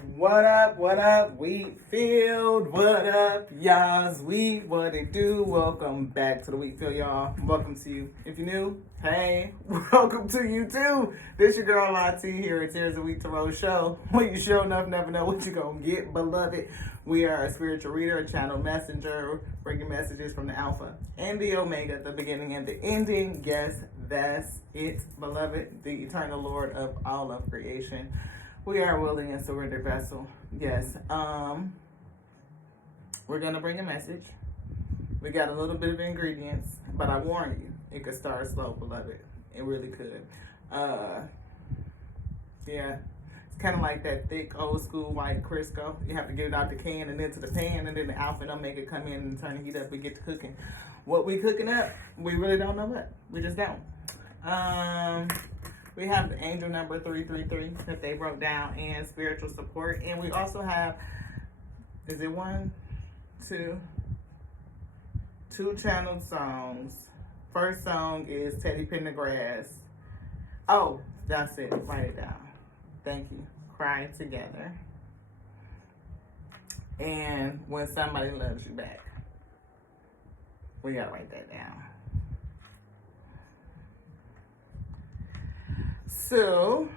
What up, wheat field? What up, y'all? What it do? Welcome back to the wheat field, y'all. Welcome to you. If you're new, hey, welcome to you too. This your girl, Lati, here at Tears of Wheat Tarot Show. When you show enough, never know what you're going to get, beloved. We are a spiritual reader, a channel messenger, bringing messages from the Alpha and the Omega, the beginning and the ending. Yes, that's it, beloved, the eternal Lord of all of creation. We are a willing and surrendered vessel. Yes. We're going to bring a message. We got a little bit of ingredients, but I warn you, it could start slow, beloved. It really could. Yeah. It's kind of like that thick, old school white Crisco. You have to get it out the can and into the pan, and then the Alpha and Omega come in and turn the heat up. We get to cooking. What we cooking up, we really don't know what. We just don't. We have the angel number 333 that they wrote down and spiritual support. And we also have, is it two channeled songs. First song is Teddy Pendergrass. Oh, that's it. Write it down. Thank you. Cry Together. And When Somebody Loves You Back. We gotta write that down. So,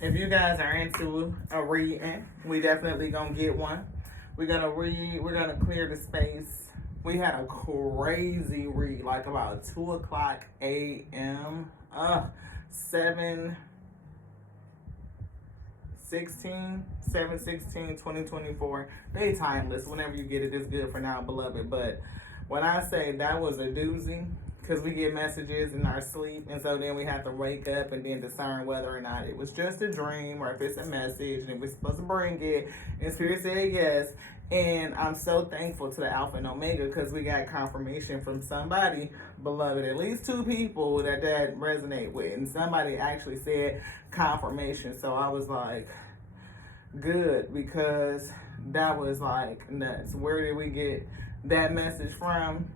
if you guys are into a reading, we definitely gonna get one. We're gonna read, we're gonna clear the space. We had a crazy read, like about 2 o'clock a.m. 7/16/2024. They timeless. Whenever you get it, it's good for now, beloved. But when I say that was a doozy, because we get messages in our sleep, and so then we have to wake up and then discern whether or not it was just a dream or if it's a message and we're supposed to bring it. And Spirit said yes. And I'm so thankful to the Alpha and Omega because we got confirmation from somebody, beloved, at least 2 people that resonate with. And somebody actually said confirmation. So I was like, good, because that was like nuts. Where did we get that message from?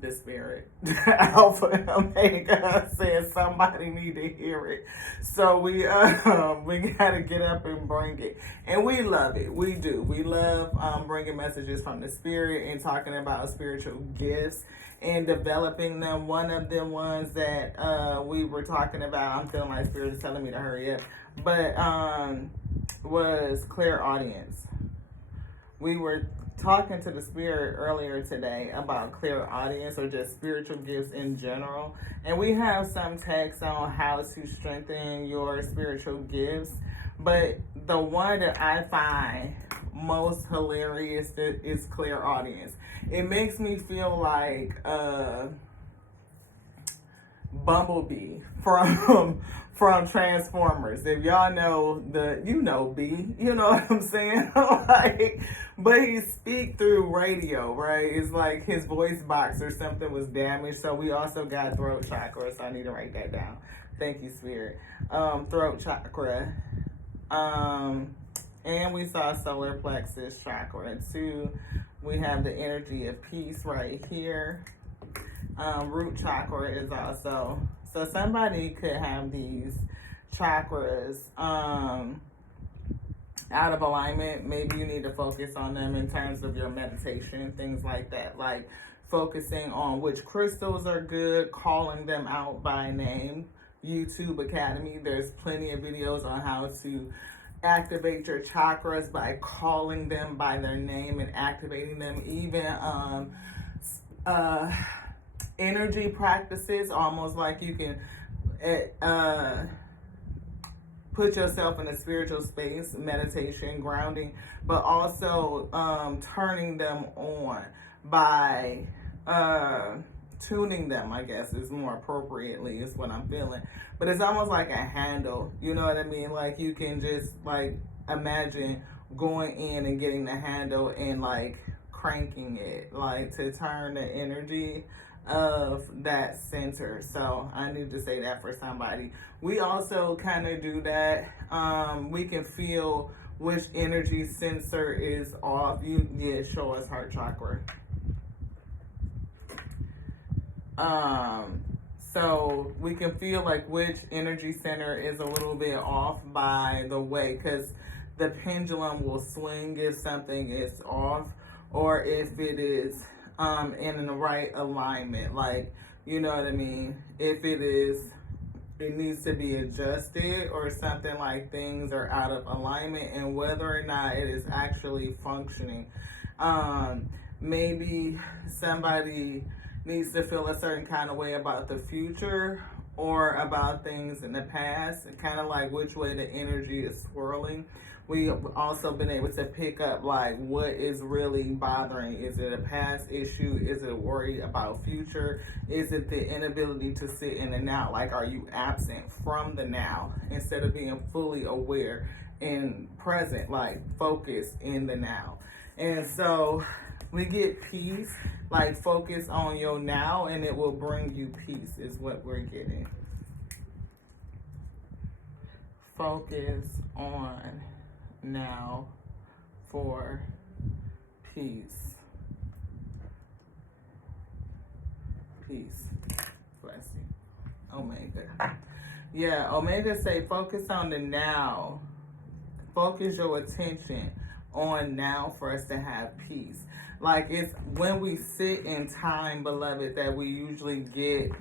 The Spirit. Alpha and Omega said somebody need to hear it. So we gotta get up and bring it. And we love it. We do. We love bringing messages from the Spirit and talking about spiritual gifts and developing them. One of them ones that we were talking about, I'm feeling like Spirit is telling me to hurry up, but was clairaudience. We were talking to the Spirit earlier today about clairaudience or just spiritual gifts in general. And we have some text on how to strengthen your spiritual gifts. But the one that I find most hilarious is clairaudience. It makes me feel like Bumblebee from Transformers. If y'all know B, you know what I'm saying? Like, but he speak through radio, right? It's like his voice box or something was damaged. So we also got throat chakra, so I need to write that down. Thank you, Spirit. Throat chakra. And we saw solar plexus chakra too. We have the energy of peace right here. Root chakra is also, so somebody could have these chakras out of alignment. Maybe you need to focus on them in terms of your meditation, things like that, like focusing on which crystals are good, calling them out by name. YouTube Academy, there's plenty of videos on how to activate your chakras by calling them by their name and activating them. Even energy practices, almost like you can put yourself in a spiritual space, meditation, grounding, but also turning them on by tuning them, I guess is more appropriately is what I'm feeling. But it's almost like a handle, you know what I mean? Like you can just like imagine going in and getting the handle and like cranking it, like to turn the energy of that center. So I need to say that for somebody. We also kind of do that. We can feel which energy sensor is off. Show us heart chakra. So we can feel like which energy center is a little bit off by the way, because the pendulum will swing if something is off, or if it is in the right alignment. Like, you know what I mean? If it is, it needs to be adjusted, or something like things are out of alignment, and whether or not it is actually functioning. Maybe somebody needs to feel a certain kind of way about the future or about things in the past, kind of like which way the energy is swirling. We've also been able to pick up like what is really bothering. Is it a past issue? Is it a worry about future? Is it the inability to sit in the now? Like, are you absent from the now instead of being fully aware and present, like focus in the now? And so we get peace, like focus on your now and it will bring you peace is what we're getting. Focus on now for peace. Peace. Bless you. Omega. Yeah, Omega say focus on the now. Focus your attention on now for us to have peace. Like, it's when we sit in time, beloved, that we usually get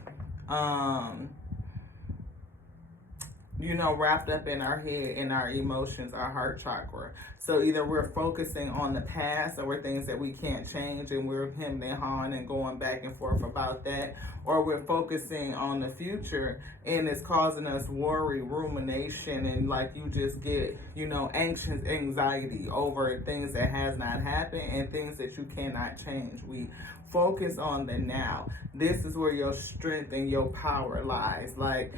wrapped up in our head, in our emotions, our heart chakra. So either we're focusing on the past, or things that we can't change, and we're hemming and hawing and going back and forth about that, or we're focusing on the future, and it's causing us worry, rumination, and like you just get, anxious anxiety over things that has not happened and things that you cannot change. We focus on the now. This is where your strength and your power lies. Like,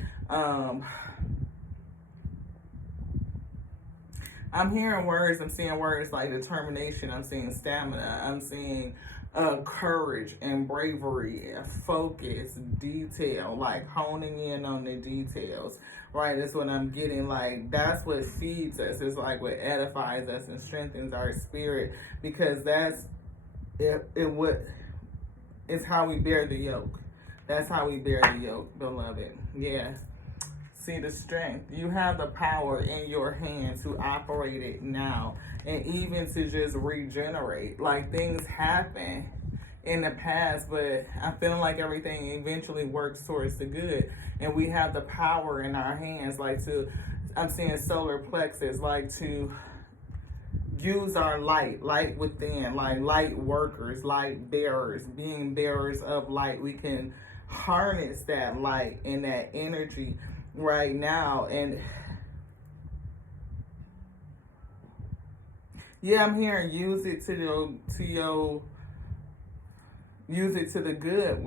I'm hearing words, I'm seeing words like determination, I'm seeing stamina, I'm seeing courage and bravery, focus, detail, like honing in on the details, right? That's what I'm getting. Like, that's what feeds us. It's like what edifies us and strengthens our spirit, because that's it's how we bear the yoke. That's how we bear the yoke, beloved. Yeah. See the strength. You have the power in your hands to operate it now, and even to just regenerate. Like, things happen in the past, but I'm feeling like everything eventually works towards the good, and we have the power in our hands. Like, I'm seeing solar plexus, like to use our light within, like light workers, light bearers, being bearers of light. We can harness that light and that energy right now. And yeah, I'm hearing use it use it to the good.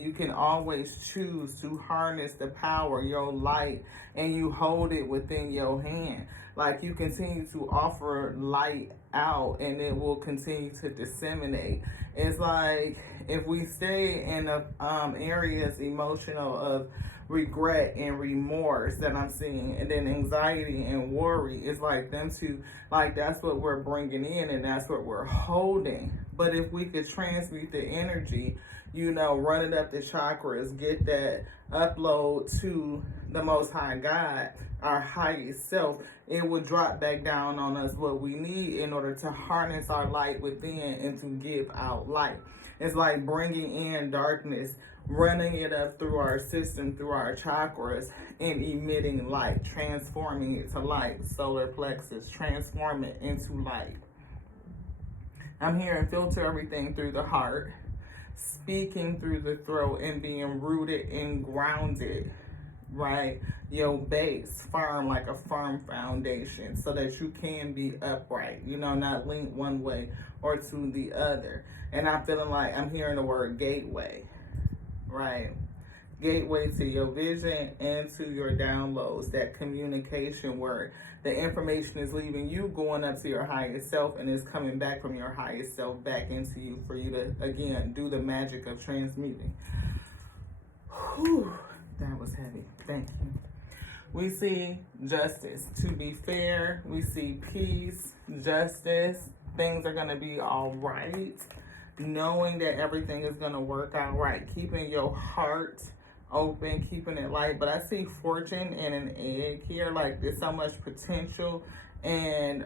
You can always choose to harness the power, your light, and you hold it within your hand. Like, you continue to offer light out, and it will continue to disseminate. It's like, if we stay in the areas emotional of regret and remorse that I'm seeing, and then anxiety and worry, it's like them two, like, that's what we're bringing in, and that's what we're holding. But if we could transmute the energy, run it up the chakras, get that upload to the Most High God, our highest self, it will drop back down on us what we need in order to harness our light within and to give out light. It's like bringing in darkness, running it up through our system, through our chakras, and emitting light, transforming it to light. Solar plexus, transform it into light. I'm hearing filter everything through the heart, speaking through the throat, and being rooted and grounded, right? Your base firm, like a firm foundation, so that you can be upright, not linked one way or to the other. And I'm feeling like I'm hearing the word gateway, right? Gateway to your vision and to your downloads, that communication word. The information is leaving you, going up to your highest self, and is coming back from your highest self back into you for you to, again, do the magic of transmuting. Whew, that was heavy. Thank you. We see justice. To be fair, we see peace, justice. Things are going to be all right. Knowing that everything is going to work out right. Keeping your heart open, keeping it light. But I see fortune and an egg here. Like, there's so much potential. And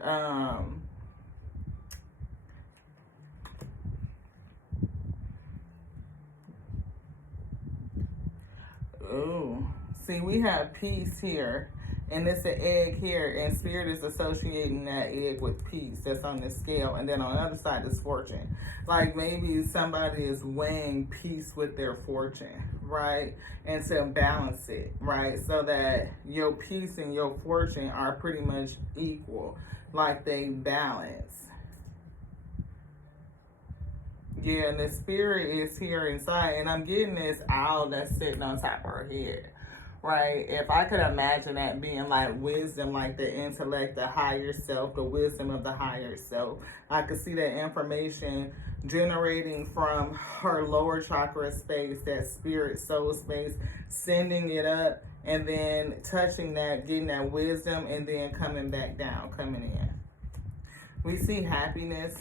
ooh, see, we have peace here, and it's an egg here, and spirit is associating that egg with peace. That's on the scale. And then on the other side is fortune. Like, maybe somebody is weighing peace with their fortune, right? And to balance it, right? So that your peace and your fortune are pretty much equal, like they balance. Yeah, and the spirit is here inside, and I'm getting this owl that's sitting on top of her head, right? If I could imagine that being like wisdom, like the intellect, the higher self, the wisdom of the higher self, I could see that information generating from her lower chakra space, that spirit soul space, sending it up, and then touching that, getting that wisdom, and then coming back down, coming in. We see happiness,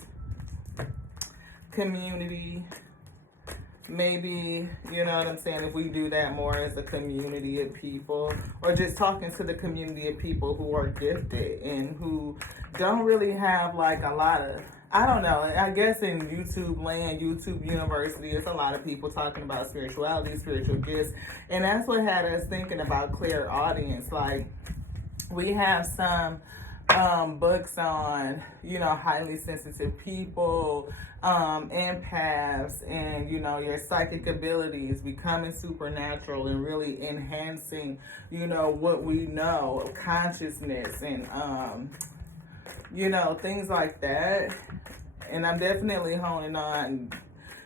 community, maybe, you know what I'm saying, if we do that more as a community of people, or just talking to the community of people who are gifted and who don't really have like a lot of, I don't know, I guess in YouTube land, YouTube University, it's a lot of people talking about spirituality, spiritual gifts, and that's what had us thinking about clairaudience. Like, we have some books on, you know, highly sensitive people, empaths, and, you know, your psychic abilities, becoming supernatural and really enhancing, you know, what we know, consciousness, and, you know, things like that. And I'm definitely honing on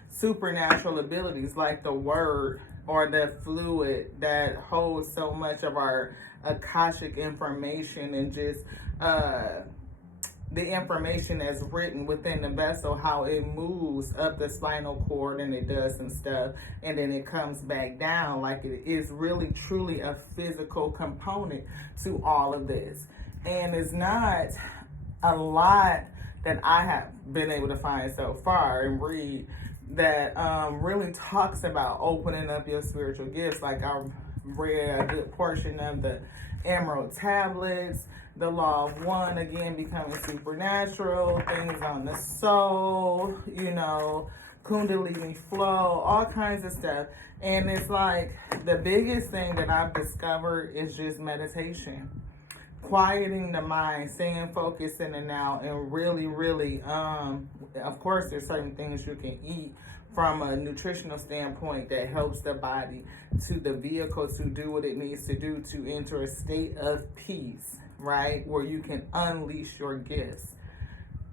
supernatural abilities, like the word or the fluid that holds so much of our Akashic information, and just the information that's written within the vessel, how it moves up the spinal cord and it does some stuff, and then it comes back down. Like, it is really truly a physical component to all of this. And it's not a lot that I have been able to find so far and read that really talks about opening up your spiritual gifts. Like, I read a good portion of the Emerald Tablets, the Law of One, again, becoming supernatural, things on the soul, you know, Kundalini flow, all kinds of stuff. And it's like, the biggest thing that I've discovered is just meditation. Quieting the mind, staying focused in the now, and really, really, of course, there's certain things you can eat from a nutritional standpoint that helps the body, to the vehicle to do what it needs to do to enter a state of peace, right? Where you can unleash your gifts.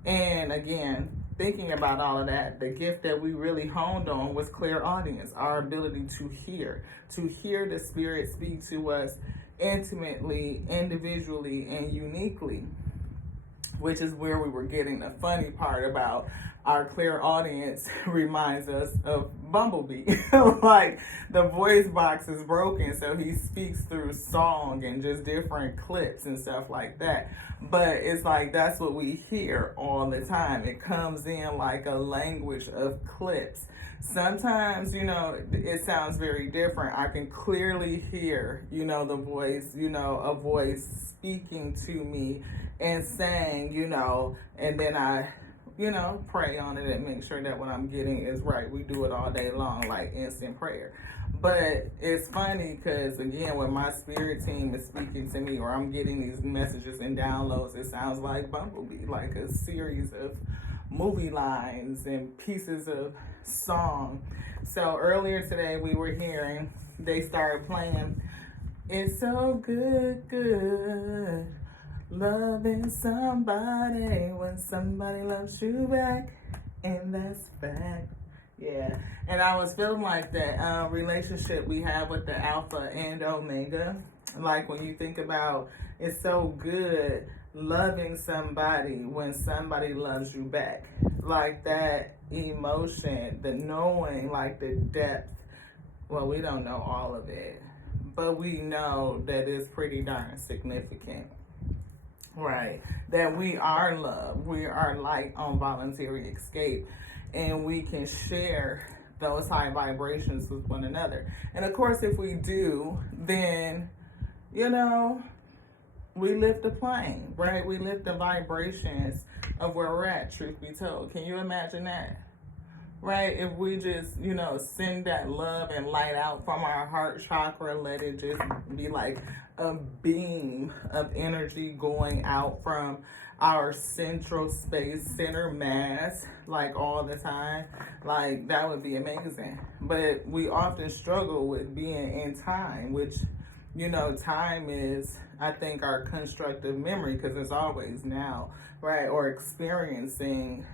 And again, thinking about all of that, the gift that we really honed on was clairaudience, our ability to hear the spirit speak to us intimately, individually, and uniquely, which is where we were getting the funny part about our clairaudience reminds us of Bumblebee. Like, the voice box is broken, so he speaks through song and just different clips and stuff like that. But it's like, that's what we hear all the time. It comes in like a language of clips. Sometimes, you know, it sounds very different. I can clearly hear, you know, the voice, you know, a voice speaking to me and saying, you know, and then I, you know, pray on it and make sure that what I'm getting is right. We do it all day long, like instant prayer. But it's funny because, again, when my spirit team is speaking to me or I'm getting these messages and downloads, it sounds like Bumblebee, like a series of movie lines and pieces of song. So earlier today we were hearing, they started playing, "It's so good, good, loving somebody when somebody loves you back, and that's fact." Yeah, and I was feeling like that relationship we have with the Alpha and Omega. Like, when you think about, it's so good loving somebody when somebody loves you back. Like, that emotion, the knowing, like the depth. Well, we don't know all of it, but we know that it's pretty darn significant. Right, that we are love, we are light on voluntary escape, and we can share those high vibrations with one another. And of course, if we do, then, you know, we lift the plane, right? We lift the vibrations of where we're at, truth be told. Can you imagine that? Right? If we just, you know, send that love and light out from our heart chakra, let it just be like a beam of energy going out from our central space, center mass, like all the time, like that would be amazing. But we often struggle with being in time, which, you know, time is, I think, our constructive memory, because it's always now, right? Or experiencing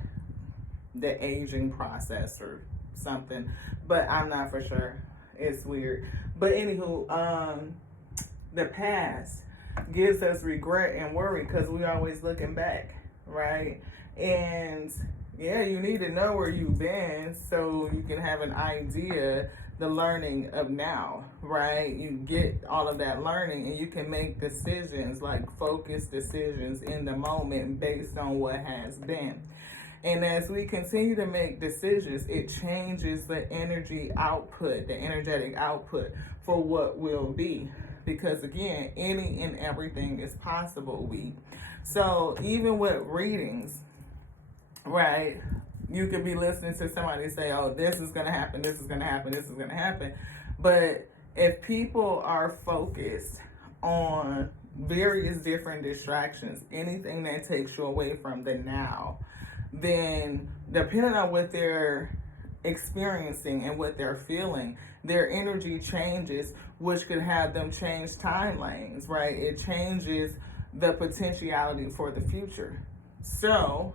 the aging process or something, but I'm not for sure. It's weird. But anywho, the past gives us regret and worry because we always looking back, right? And yeah, you need to know where you've been so you can have an idea, the learning of now, right? You get all of that learning and you can make decisions, like focused decisions in the moment based on what has been. And as we continue to make decisions, it changes the energy output, the energetic output for what will be. Because again, any and everything is possible, So even with readings, right, you could be listening to somebody say, oh, this is going to happen, this is going to happen, this is going to happen. But if people are focused on various different distractions, anything that takes you away from the now, then depending on what they're experiencing and what they're feeling, their energy changes, which could have them change timelines, right? It changes the potentiality for the future. So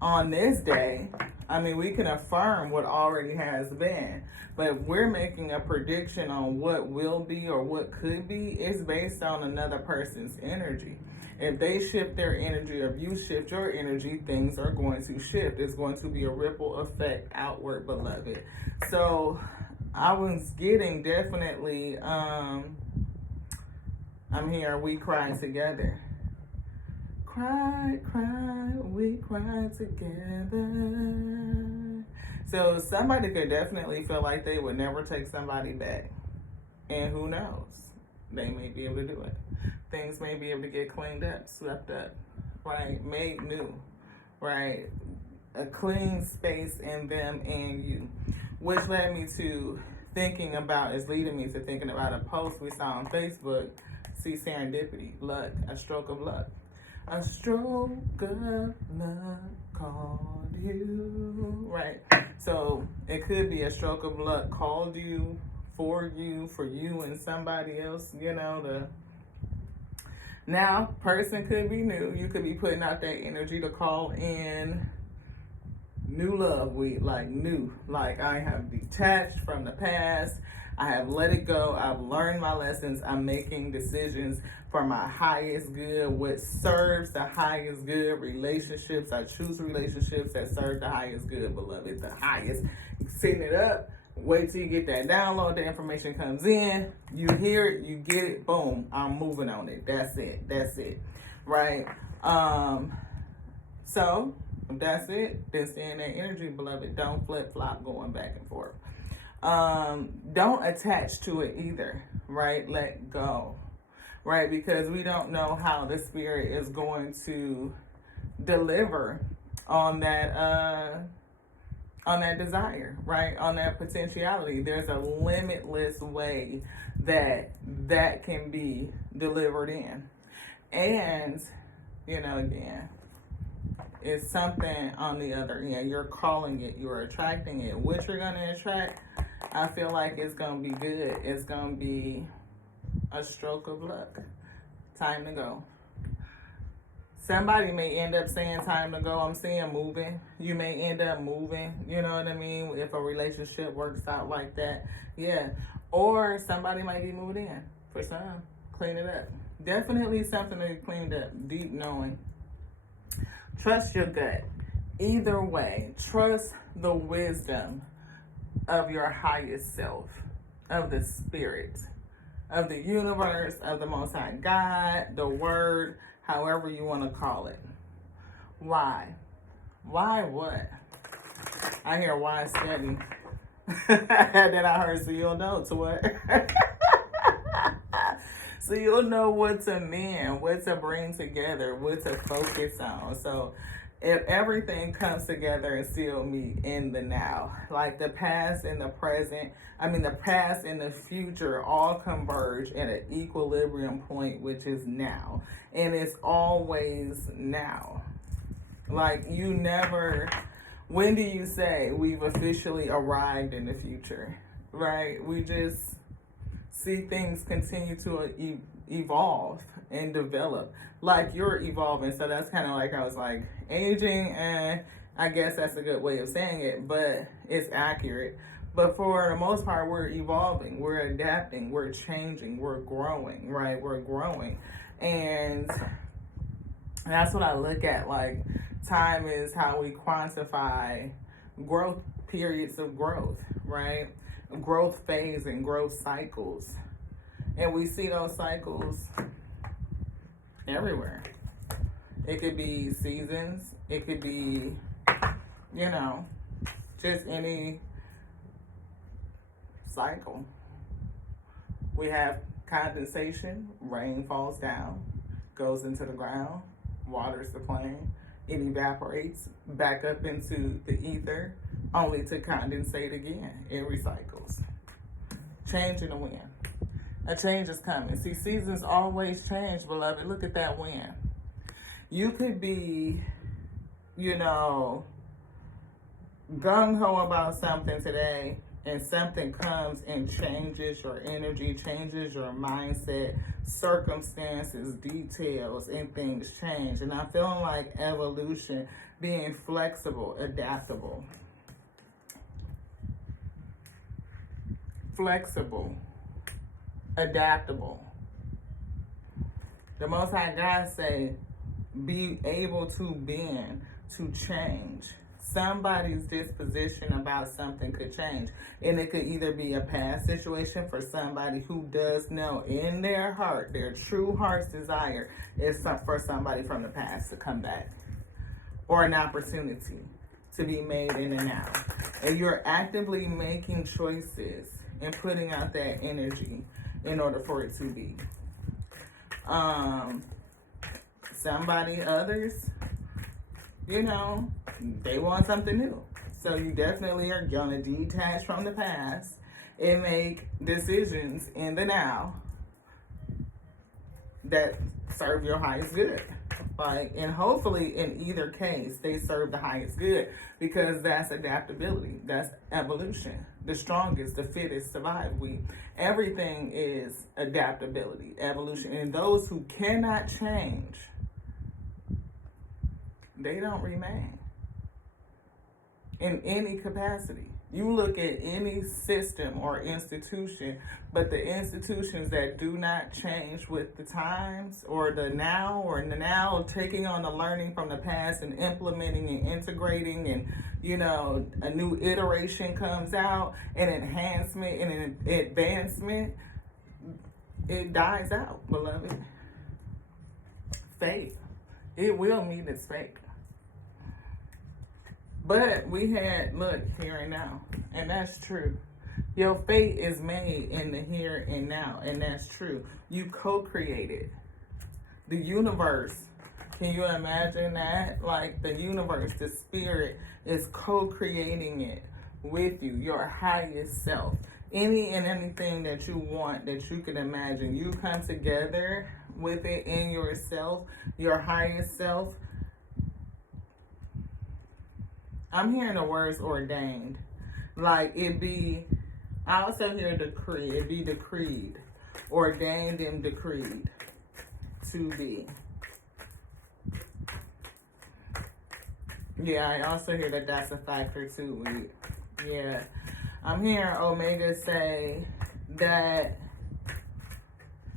on this day, I mean, we can affirm what already has been, but if we're making a prediction on what will be or what could be, it's based on another person's energy. If they shift their energy, or if you shift your energy, things are going to shift. It's going to be a ripple effect outward, beloved. So I was getting definitely, I'm here, we cry together. Cry, cry, we cry together. So somebody could definitely feel like they would never take somebody back. And who knows? They may be able to do it. Things may be able to get cleaned up, swept up, right? Made new, right? A clean space in them and you. Which led me to thinking about, is leading me to thinking about a post we saw on Facebook. See, serendipity, luck, a stroke of luck. A stroke of luck called you, right? So it could be a stroke of luck called you, for you and somebody else, you know, now, person could be new. You could be putting out that energy to call in new love week, like new. Like I have detached from the past. I have let it go. I've learned my lessons. I'm making decisions for my highest good, what serves the highest good, relationships. I choose relationships that serve the highest good, beloved, the highest. Setting it up. Wait till you get that download, the information comes in, you hear it, you get it, boom, I'm moving on it. That's it, right? So, if that's it, then stay in that energy, beloved. Don't flip-flop going back and forth. Don't attach to it either, right? Let go, right? Because we don't know how the spirit is going to deliver on that desire, right? On that potentiality. There's a limitless way that can be delivered in. And, you know, again, it's something on the other end. You're calling it, you're attracting it. What you're going to attract, I feel like it's going to be good. It's going to be a stroke of luck. Time to go. Somebody may end up saying time to go. I'm seeing moving. You may end up moving. You know what I mean? If a relationship works out like that. Yeah. Or somebody might be moved in for some. Clean it up. Definitely something to be cleaned up. Deep knowing. Trust your gut. Either way, trust the wisdom of your highest self, of the spirit, of the universe, of the Most High God, the Word, however you want to call it. Why? Why what? I hear why study. And then I heard, so you'll know to what? So you'll know what to mend, what to bring together, what to focus on. So if everything comes together and still meet in the now, like the past and the present, the past and the future all converge at an equilibrium point, which is now. And it's always now. Like you never, when do you say we've officially arrived in the future, right? We just see things continue to evolve and develop. Like you're evolving, so that's kind of like I was like aging, and I guess that's a good way of saying it, but it's accurate. But for the most part, we're evolving, we're adapting, we're changing, we're growing, right? We're growing, and that's what I look at. Like time is how we quantify growth, periods of growth, right? Growth phase and growth cycles, and we see those cycles everywhere. It could be seasons, it could be, just any cycle. We have condensation, rain falls down, goes into the ground, waters the plain, it evaporates back up into the ether, only to condensate again. It recycles. Change in the wind. A change is coming. See, seasons always change, beloved. Look at that wind. You could be, gung-ho about something today, and something comes and changes your energy, changes your mindset, circumstances, details, and things change. And I'm feeling like evolution, being flexible, adaptable. Flexible, adaptable. The Most High God say, be able to bend, to change. Somebody's disposition about something could change. And it could either be a past situation for somebody who does know in their heart, their true heart's desire is for somebody from the past to come back. Or an opportunity to be made in the now. And you're actively making choices and putting out that energy in order for it to be. Others, they want something new. So you definitely are going to detach from the past and make decisions in the now that serve your highest good. And hopefully in either case, they serve the highest good, because that's adaptability. That's evolution. The strongest, the fittest survive. Everything is adaptability, evolution. And those who cannot change, they don't remain in any capacity. You look at any system or institution, but the institutions that do not change with the times or the now taking on the learning from the past and implementing and integrating, and a new iteration comes out, an enhancement and an advancement, it dies out, beloved. Fate. It will meet its fate. But we had, look, here and now. And that's true. Your fate is made in the here and now. And that's true. You co-created. The universe. Can you imagine that? Like the universe, the spirit is co-creating it with you. Your highest self. Any and anything that you want, that you can imagine. You come together with it in yourself. Your highest self. I'm hearing the words ordained. Like I also hear decree. It be decreed. Ordained and decreed to be. Yeah, I also hear that that's a factor too. Yeah. I'm hearing Omega say that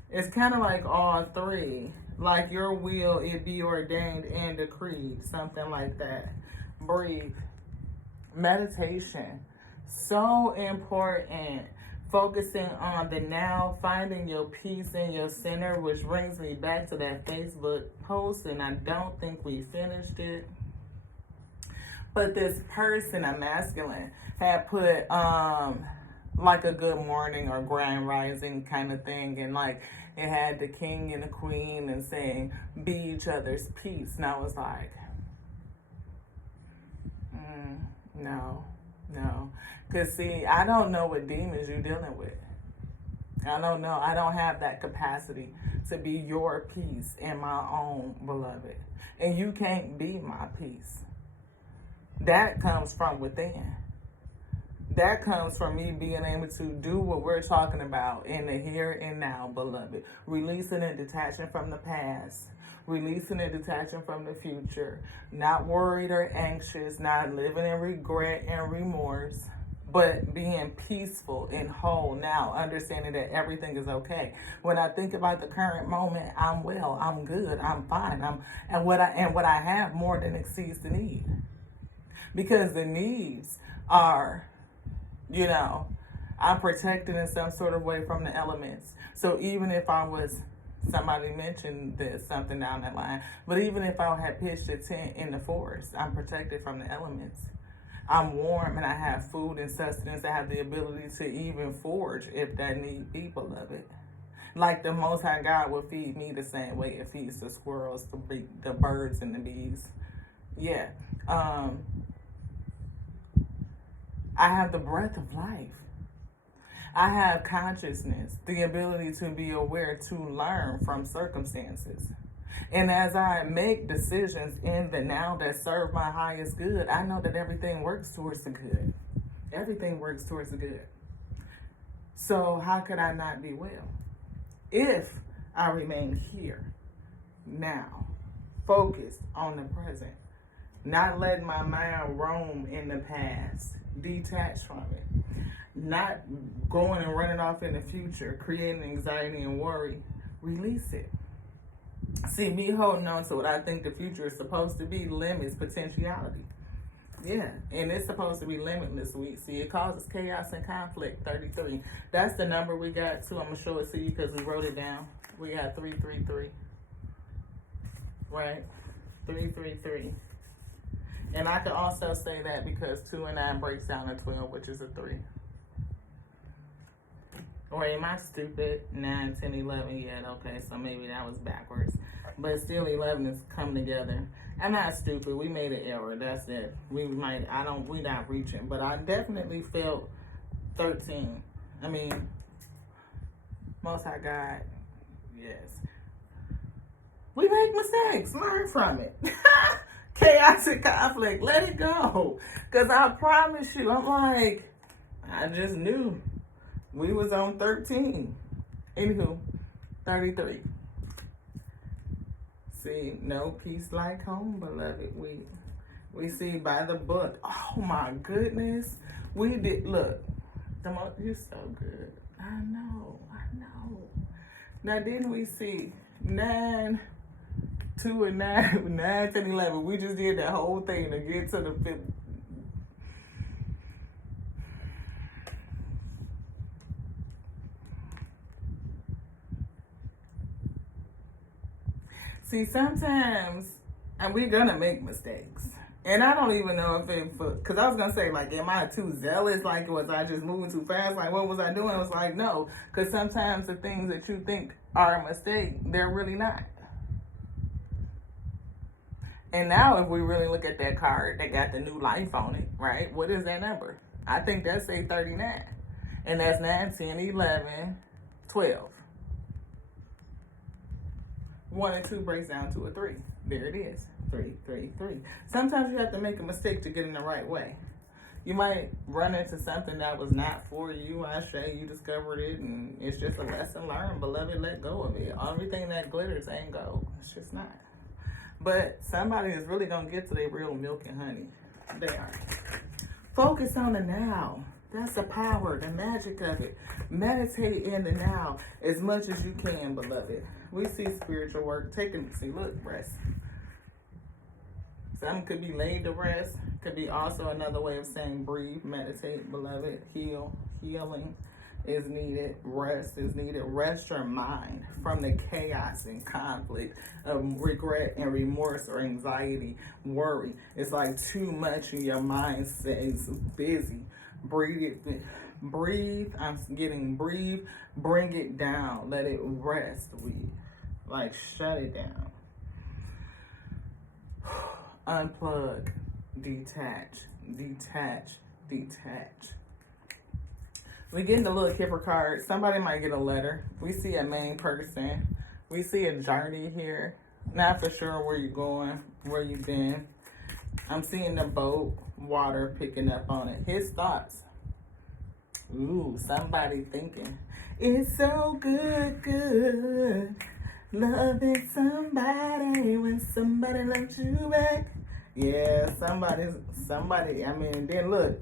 it's kind of like all three. Like your will, it be ordained and decreed. Something like that. Breathe. Meditation. So important. Focusing on the now, finding your peace in your center, which brings me back to that Facebook post, and I don't think we finished it. But this person, a masculine, had put like a good morning or grand rising kind of thing, and like it had the king and the queen and saying be each other's peace. And I was like, no. Because see, I don't know what demons you're dealing with. I don't know. I don't have that capacity to be your peace and my own, beloved. And you can't be my peace. That comes from within. That comes from me being able to do what we're talking about in the here and now, beloved. Releasing and detaching from the past. Releasing and detaching from the future. Not worried or anxious. Not living in regret and remorse. But being peaceful and whole now. Understanding that everything is okay. When I think about the current moment, I'm well. I'm good. I'm fine. And what I have more than exceeds the need. Because the needs are, I'm protected in some sort of way from the elements. So even if somebody mentioned this, something down that line, but even if I had pitched a tent in the forest, I'm protected from the elements. I'm warm and I have food and sustenance. I have the ability to even forage if that need be, beloved. Like the Most High God will feed me the same way it feeds the squirrels, the birds, and the bees. Yeah. I have the breath of life. I have consciousness, the ability to be aware, to learn from circumstances. And as I make decisions in the now that serve my highest good, I know that everything works towards the good. Everything works towards the good. So how could I not be well? If I remain here, now, focused on the present, not letting my mind roam in the past, detached from it, not going and running off in the future, creating anxiety and worry, release it. See, me holding on to what I think the future is supposed to be limits potentiality. Yeah, and it's supposed to be limitless. See, it causes chaos and conflict, 33. That's the number we got, too. I'm going to show it to you because we wrote it down. We got 333. Right? 333. And I can also say that because 2 and 9 breaks down to 12, which is a 3. Or am I stupid? 9, 10, 11. Yeah, okay, so maybe that was backwards. But still 11 is coming together. I'm not stupid. We made an error. That's it. We're not reaching. But I definitely felt 13. I mean, Most High God, yes. We make mistakes. Learn from it. Chaotic conflict. Let it go. Because I promise you, I just knew. We was on 13. Anywho, 33. See, no peace like home, beloved. We see by the book. Oh my goodness. We did, look. You're so good. I know. Now didn't we see 9, 2 and 9, 9, 10, 11. We just did that whole thing to get to the 5th. See, sometimes, and we're going to make mistakes. And I don't even know if because I was going to say, am I too zealous? Was I just moving too fast? What was I doing? I was like, no. Because sometimes the things that you think are a mistake, they're really not. And now if we really look at that card, they got the new life on it, right? What is that number? I think that's 39. And that's 9, 10, 11, 12. 1 and 2 breaks down to a 3. There it is. 3, 3, 3. Sometimes you have to make a mistake to get in the right way. You might run into something that was not for you. You discovered it, and it's just a lesson learned. Beloved, let go of it. Everything that glitters ain't gold. It's just not. But somebody is really going to get to their real milk and honey. They are. Focus on the now. That's the power, the magic of it. Meditate in the now as much as you can, beloved. We see spiritual work. Look, rest. Some could be laid to rest. Could be also another way of saying breathe, meditate, beloved, healing. is needed. Rest is needed. Rest your mind from the chaos and conflict of regret and remorse or anxiety, worry. It's like too much in your mind says busy. Breathe it. Breathe. Breathe. Bring it down. Let it rest. Like shut it down. Unplug. Detach. We getting the little kipper card. Somebody might get a letter. We see a main person. We see a journey here. Not for sure where you're going, where you've been. I'm seeing the boat, water picking up on it. His thoughts. Ooh, somebody thinking. It's so good. Loving somebody when somebody loves you back. Yeah, somebody, I mean, then look.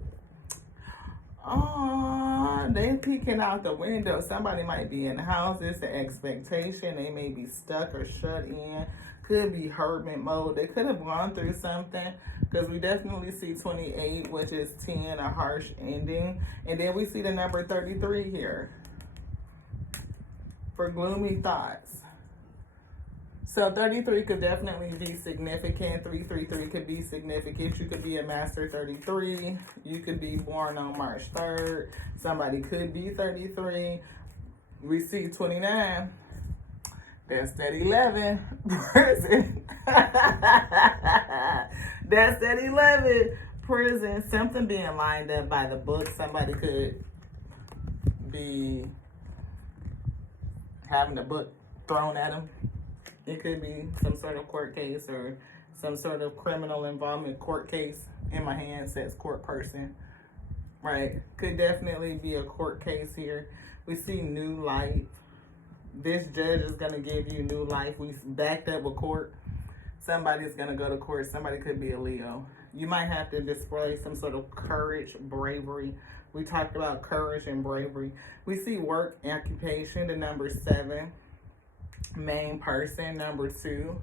Oh, they peeking out the window. Somebody might be in the house. It's an expectation. They may be stuck or shut in. Could be hermit mode. They could have gone through something, because we definitely see 28, which is 10, a harsh ending. And then we see the number 33 here for gloomy thoughts. So 33 could definitely be significant. 333 could be significant. You could be a master 33. You could be born on March 3rd. Somebody could be 33. We see 29. That's that 11 prison. That's that 11 prison. Something being lined up by the book. Somebody could be having a book thrown at them. It could be some sort of court case or some sort of criminal involvement court case. In my hand says court person, right? Could definitely be a court case here. We see new life. This judge is going to give you new life. We backed up with court. Somebody's going to go to court. Somebody could be a Leo. You might have to display some sort of courage, bravery. We talked about courage and bravery. We see work, occupation, the number 7. Main person, number 2.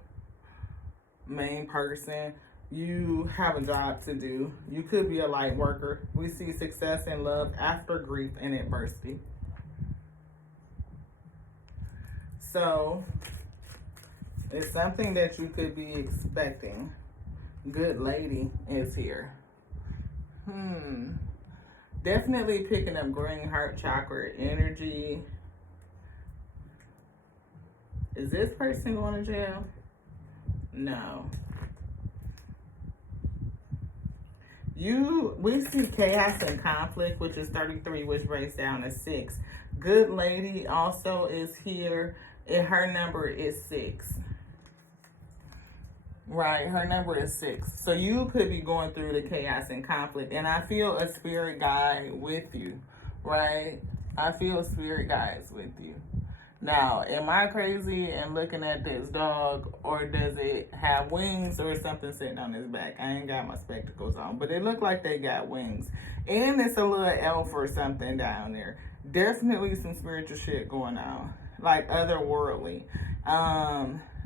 Main person. You have a job to do. You could be a light worker. We see success and love after grief and adversity. So, it's something that you could be expecting. Good lady is here. Definitely picking up green heart chakra energy. Is this person going to jail? No. We see chaos and conflict, which is 33, which breaks down to 6. Good lady also is here, and her number is 6. Right, her number is 6. So you could be going through the chaos and conflict, and I feel a spirit guide with you, right? I feel spirit guides with you. Now, am I crazy and looking at this dog, or does it have wings or something sitting on his back? I ain't got my spectacles on, but it look like they got wings. And it's a little elf or something down there. Definitely some spiritual shit going on, like otherworldly.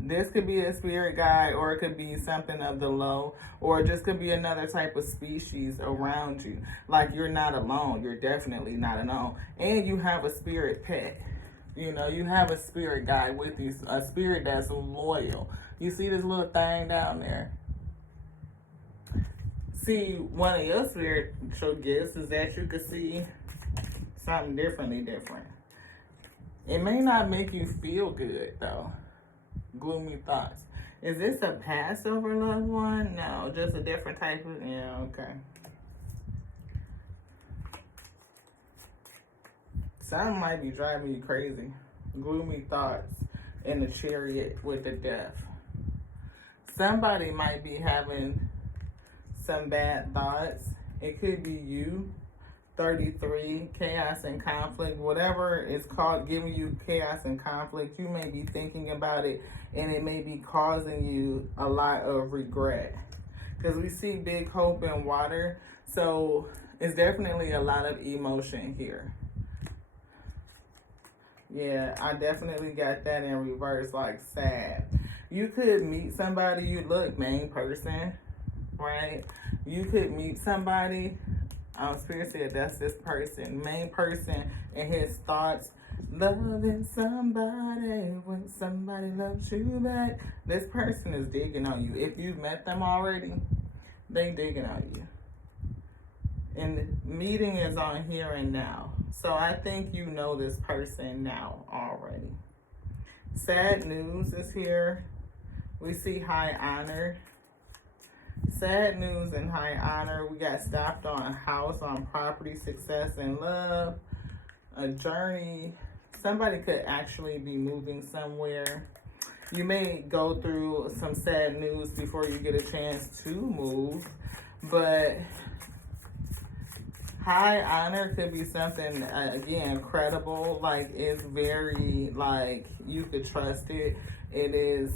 This could be a spirit guide, or it could be something of the low, or it just could be another type of species around you. Like you're not alone. You're definitely not alone. And you have a spirit pet. You know, you have a spirit guide with you, a spirit that's loyal. You see this little thing down there? See, one of your spiritual gifts is that you could see something different. It may not make you feel good, though. Gloomy thoughts. Is this a Passover loved one? No, just a different type of, yeah, okay. Something might be driving you crazy. Gloomy thoughts in the chariot with the death. Somebody might be having some bad thoughts. It could be you. 33, chaos and conflict. Whatever is called giving you chaos and conflict, you may be thinking about it, and it may be causing you a lot of regret. Because we see big hope in water. So it's definitely a lot of emotion here. Yeah, I definitely got that in reverse, like sad. You could meet somebody, you look, main person, right? You could meet somebody Spirit said that's this person, main person, and his thoughts. Loving somebody when somebody loves you back. This person is digging on you. If you've met them already, they digging on you. And the meeting is on here and now. So I think you know this person now already. Sad news is here. We see high honor. Sad news and high honor. We got stopped on house, on property, success, and love. A journey. Somebody could actually be moving somewhere. You may go through some sad news before you get a chance to move, but high honor could be something, again, credible, like it's very, like, you could trust it. It is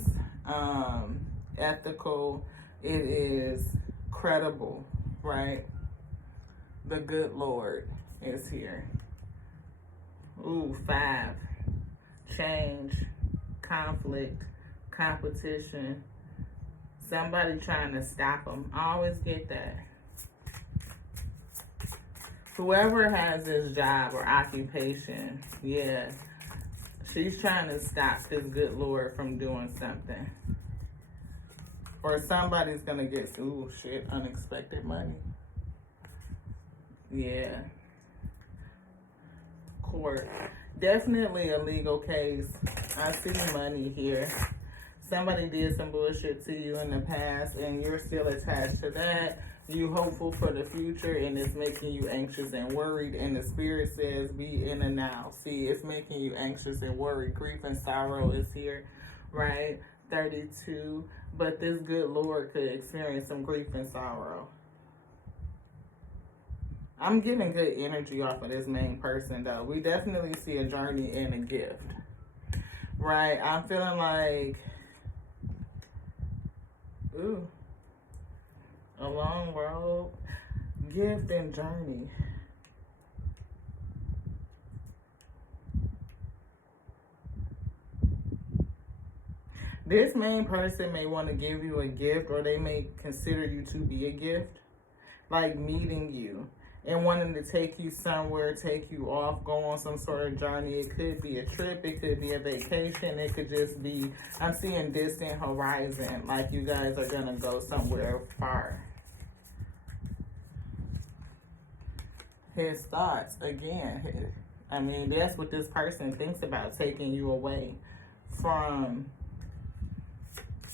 ethical. It is credible, right? The good Lord is here. Ooh, 5. Change, conflict, competition. Somebody trying to stop them. I always get that. Whoever has this job or occupation, yeah, she's trying to stop this good Lord from doing something. Or somebody's going to get, ooh, shit, unexpected money. Yeah. Court. Definitely a legal case. I see money here. Somebody did some bullshit to you in the past and you're still attached to that. You hopeful for the future and it's making you anxious and worried, and the Spirit says be in the now. See, it's making you anxious and worried. Grief and sorrow is here, right? 32. But this good Lord could experience some grief and sorrow. I'm getting good energy off of this main person, though. We definitely see a journey and a gift, right? I'm feeling like, ooh, a long road, gift and journey. This main person may want to give you a gift, or they may consider you to be a gift, like meeting you and wanting to take you somewhere, take you off, go on some sort of journey. It could be a trip, it could be a vacation, it could just be, I'm seeing distant horizon, like you guys are going to go somewhere far. His thoughts, again, I mean, that's what this person thinks about, taking you away from,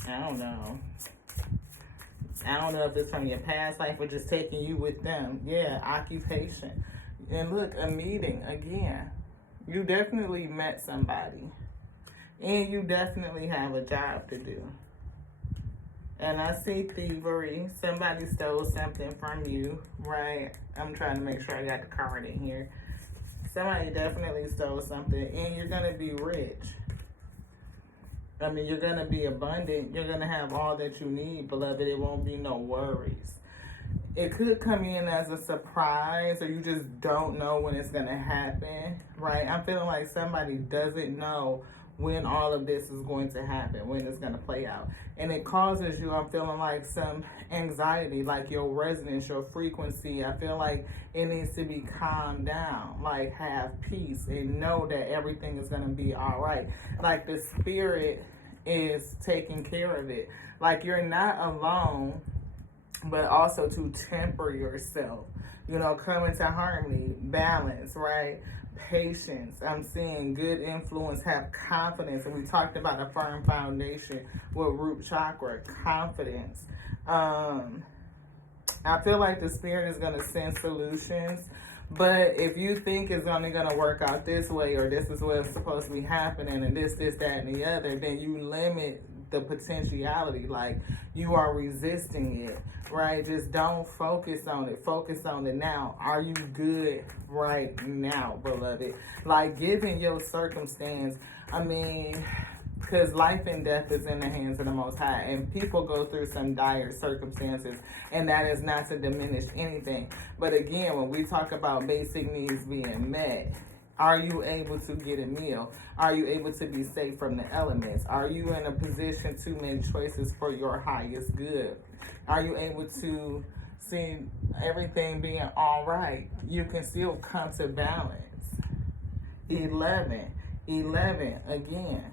I don't know if it's from your past life or just taking you with them. Yeah, occupation. And look, a meeting, again. You definitely met somebody. And you definitely have a job to do. And I see thievery. Somebody stole something from you, right? I'm trying to make sure I got the card in here. Somebody definitely stole something. And you're going to be rich. I mean, you're going to be abundant. You're going to have all that you need, beloved. It won't be no worries. It could come in as a surprise, or you just don't know when it's going to happen, right? I'm feeling like somebody doesn't know when all of this is going to happen, when it's going to play out. And it causes you, I'm feeling like some anxiety, like your resonance, your frequency. I feel like it needs to be calmed down, like have peace and know that everything is going to be all right. Like the Spirit is taking care of it. Like you're not alone, but also to temper yourself, you know, come into harmony, balance, right? Patience. I'm seeing good influence, have confidence. And we talked about a firm foundation with root chakra, confidence. I feel like the Spirit is going to send solutions. But if you think it's only going to work out this way, or this is what's supposed to be happening, and this, that, and the other, then you limit the potentiality. Like you are resisting it, right? Just don't focus on it. Focus on it now. Are you good right now, beloved? Like given your circumstance, I mean, because life and death is in the hands of the Most High, and people go through some dire circumstances, and that is not to diminish anything. But again, when we talk about basic needs being met, are you able to get a meal? Are you able to be safe from the elements? Are you in a position to make choices for your highest good? Are you able to See, everything being all right, you can still come to balance. 11 again.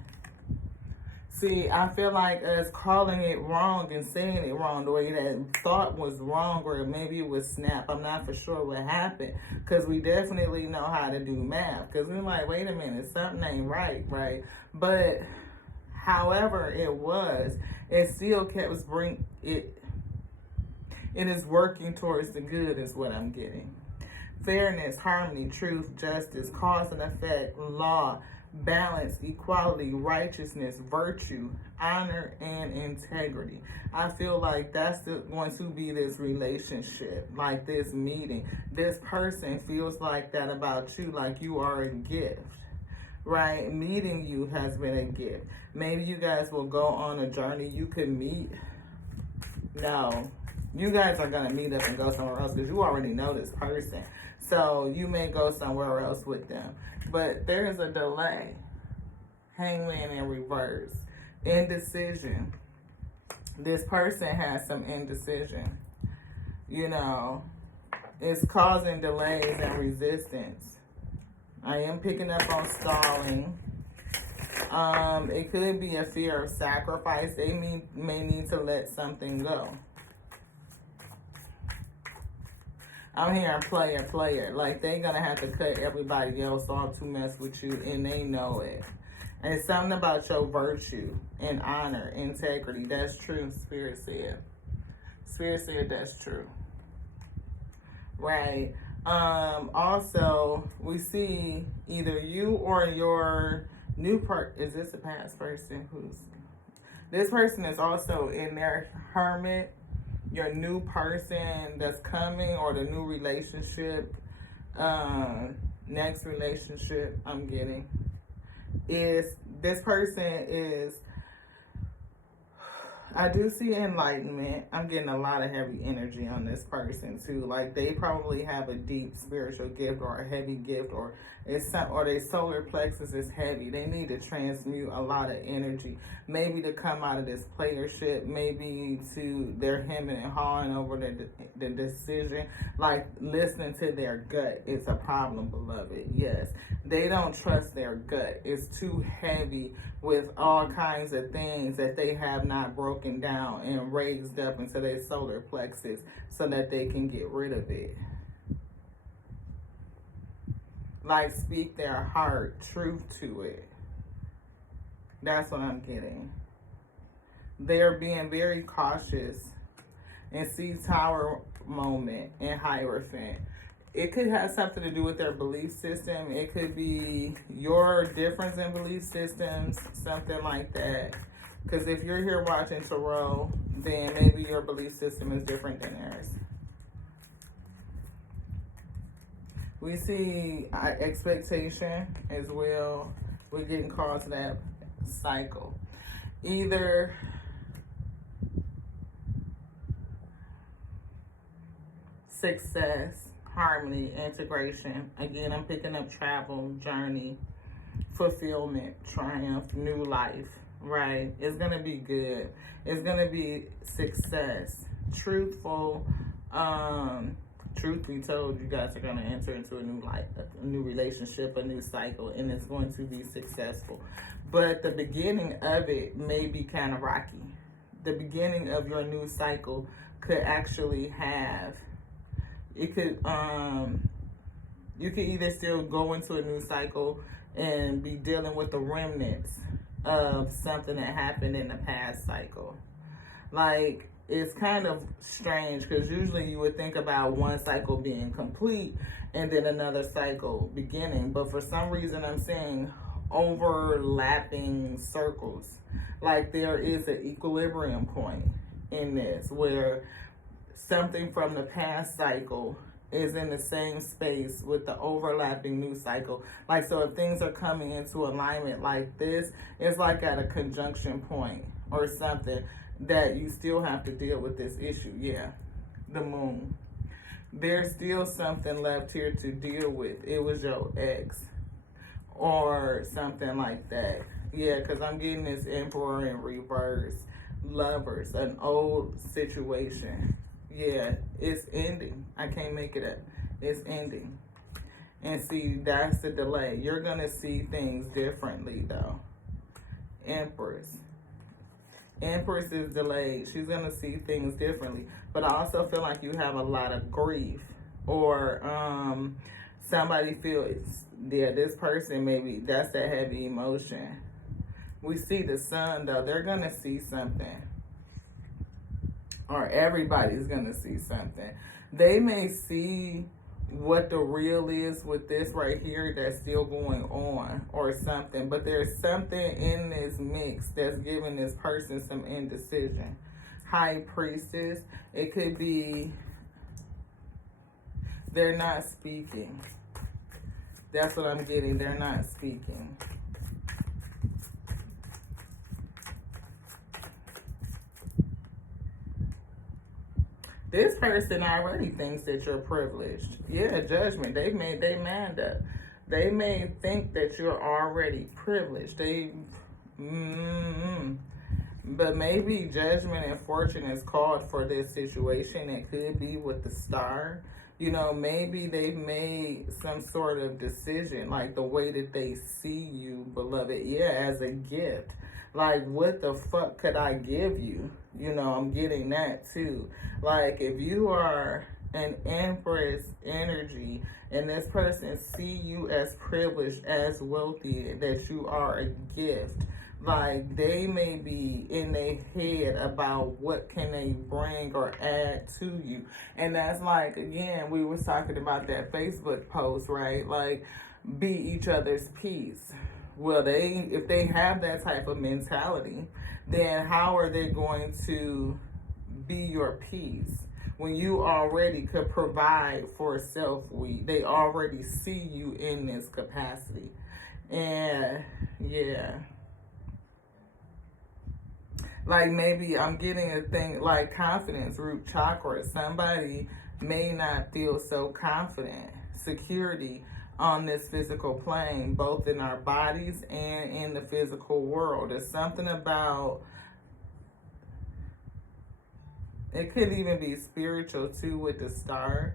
See, I feel like us calling it wrong and saying it wrong, the way that thought was wrong, or maybe it was snap. I'm not for sure what happened, because we definitely know how to do math. Because we're like, wait a minute, something ain't right, right? But however it was, it still kept it. It is working towards the good, is what I'm getting. Fairness, harmony, truth, justice, cause and effect, law, balance, equality, righteousness, virtue, honor, and integrity. I feel like that's going to be this relationship, like this meeting. This person feels like that about you, like you are a gift, right? Meeting you has been a gift. Maybe you guys will go on a journey. You could meet. No. You guys are going to meet up and go somewhere else, because you already know this person. So you may go somewhere else with them. But there is a delay. Hangman in reverse. Indecision. This person has some indecision. You know, it's causing delays and resistance. I am picking up on stalling. It could be a fear of sacrifice. They may need to let something go. I'm hearing player. Like, they gonna have to cut everybody else off to mess with you, and they know it. And it's something about your virtue and honor, integrity. That's true, Spirit said. Spirit said that's true. Right. Also, we see either you or your new is this a past person? This person is also in their hermit. Your new person that's coming, or the new relationship, next relationship I'm getting, is this person is, I do see enlightenment. I'm getting a lot of heavy energy on this person too. Like, they probably have a deep spiritual gift, or a heavy gift, or their solar plexus is heavy. They need to transmute a lot of energy. Maybe to come out of this playership, maybe to their hemming and hawing over the decision. Like, listening to their gut is a problem, beloved. Yes. They don't trust their gut. It's too heavy with all kinds of things that they have not broken down and raised up into their solar plexus so that they can get rid of it. Like, speak their heart, truth to it. That's what I'm getting. They're being very cautious. And see Tower moment and Hierophant. It could have something to do with their belief system. It could be your difference in belief systems, something like that. Because if you're here watching Tarot, then maybe your belief system is different than theirs. We see expectation as well. We're getting called to that cycle. Either success, harmony, integration. Again, I'm picking up travel, journey, fulfillment, triumph, new life, right? It's going to be good. It's going to be success, truthful. Truth be told, you guys are going to enter into a new life, a new relationship, a new cycle, and it's going to be successful. But the beginning of it may be kind of rocky. The beginning of your new cycle could actually have, it could, you could either still go into a new cycle and be dealing with the remnants of something that happened in the past cycle. Like, it's kind of strange, because usually you would think about one cycle being complete and then another cycle beginning. But for some reason, I'm seeing overlapping circles. Like, there is an equilibrium point in this where something from the past cycle is in the same space with the overlapping new cycle. Like, so if things are coming into alignment like this, it's like at a conjunction point or something that you still have to deal with this issue. Yeah, the moon. There's still something left here to deal with. It was your ex or something like that. Yeah, because I'm getting this Emperor in reverse. Lovers, an old situation. Yeah, it's ending. I can't make it up. It's ending. And see, that's the delay. You're going to see things differently, though. Empress. Empress is delayed. She's going to see things differently. But I also feel like you have a lot of grief. Or somebody feels, yeah, this person maybe, that's that heavy emotion. We see the sun, though. They're going to see something. Or everybody's going to see something. They may see what the real is with this right here that's still going on or something. But there's something in this mix that's giving this person some indecision. High Priestess. It could be they're not speaking. That's what I'm getting. They're not speaking. This person already thinks that you're privileged. Yeah, Judgment. They made their mind up. They may think that you're already privileged. But maybe Judgment and Fortune is called for this situation. It could be with the Star. You know, maybe they've made some sort of decision, like the way that they see you, beloved. Yeah, as a gift. Like, what the fuck could I give you? You know, I'm getting that too. Like, if you are an Empress energy and this person see you as privileged, as wealthy, that you are a gift, like, they may be in their head about what can they bring or add to you. And that's like, again, we was talking about that Facebook post, right? Like, be each other's peace. Well, if they have that type of mentality, then how are they going to be your peace when you already could provide for self? They already see you in this capacity. And yeah, like, maybe I'm getting a thing like confidence, root chakra. Somebody may not feel so confident, security on this physical plane, both in our bodies and in the physical world. There's something about, it could even be spiritual too with the Star,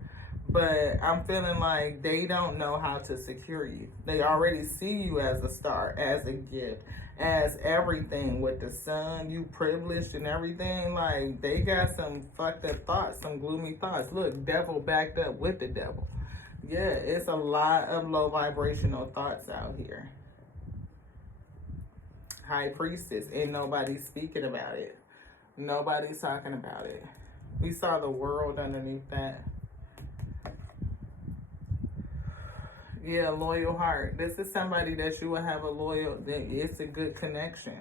but I'm feeling like they don't know how to secure you. They already see you as a star, as a gift, as everything with the sun, you privileged and everything. Like, they got some fucked up thoughts, some gloomy thoughts. Look, devil backed up with the devil. Yeah, it's a lot of low vibrational thoughts out here. High Priestess, ain't nobody speaking about it. Nobody's talking about it. We saw the world underneath that. Yeah, loyal heart. This is somebody that you will have a loyal, it's a good connection,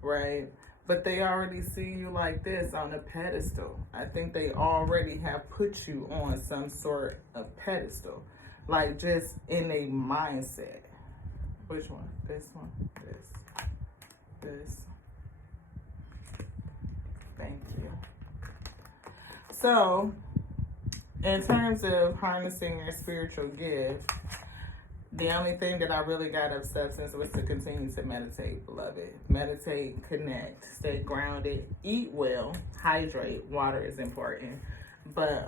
right? But they already see you like this on a pedestal. I think they already have put you on some sort of pedestal. Like, just in a mindset. Which one? This one? This. Thank you. So, in terms of harnessing your spiritual gift, the only thing that I really got of substance was to continue to meditate, beloved. Meditate, connect, stay grounded, eat well, hydrate. Water is important. But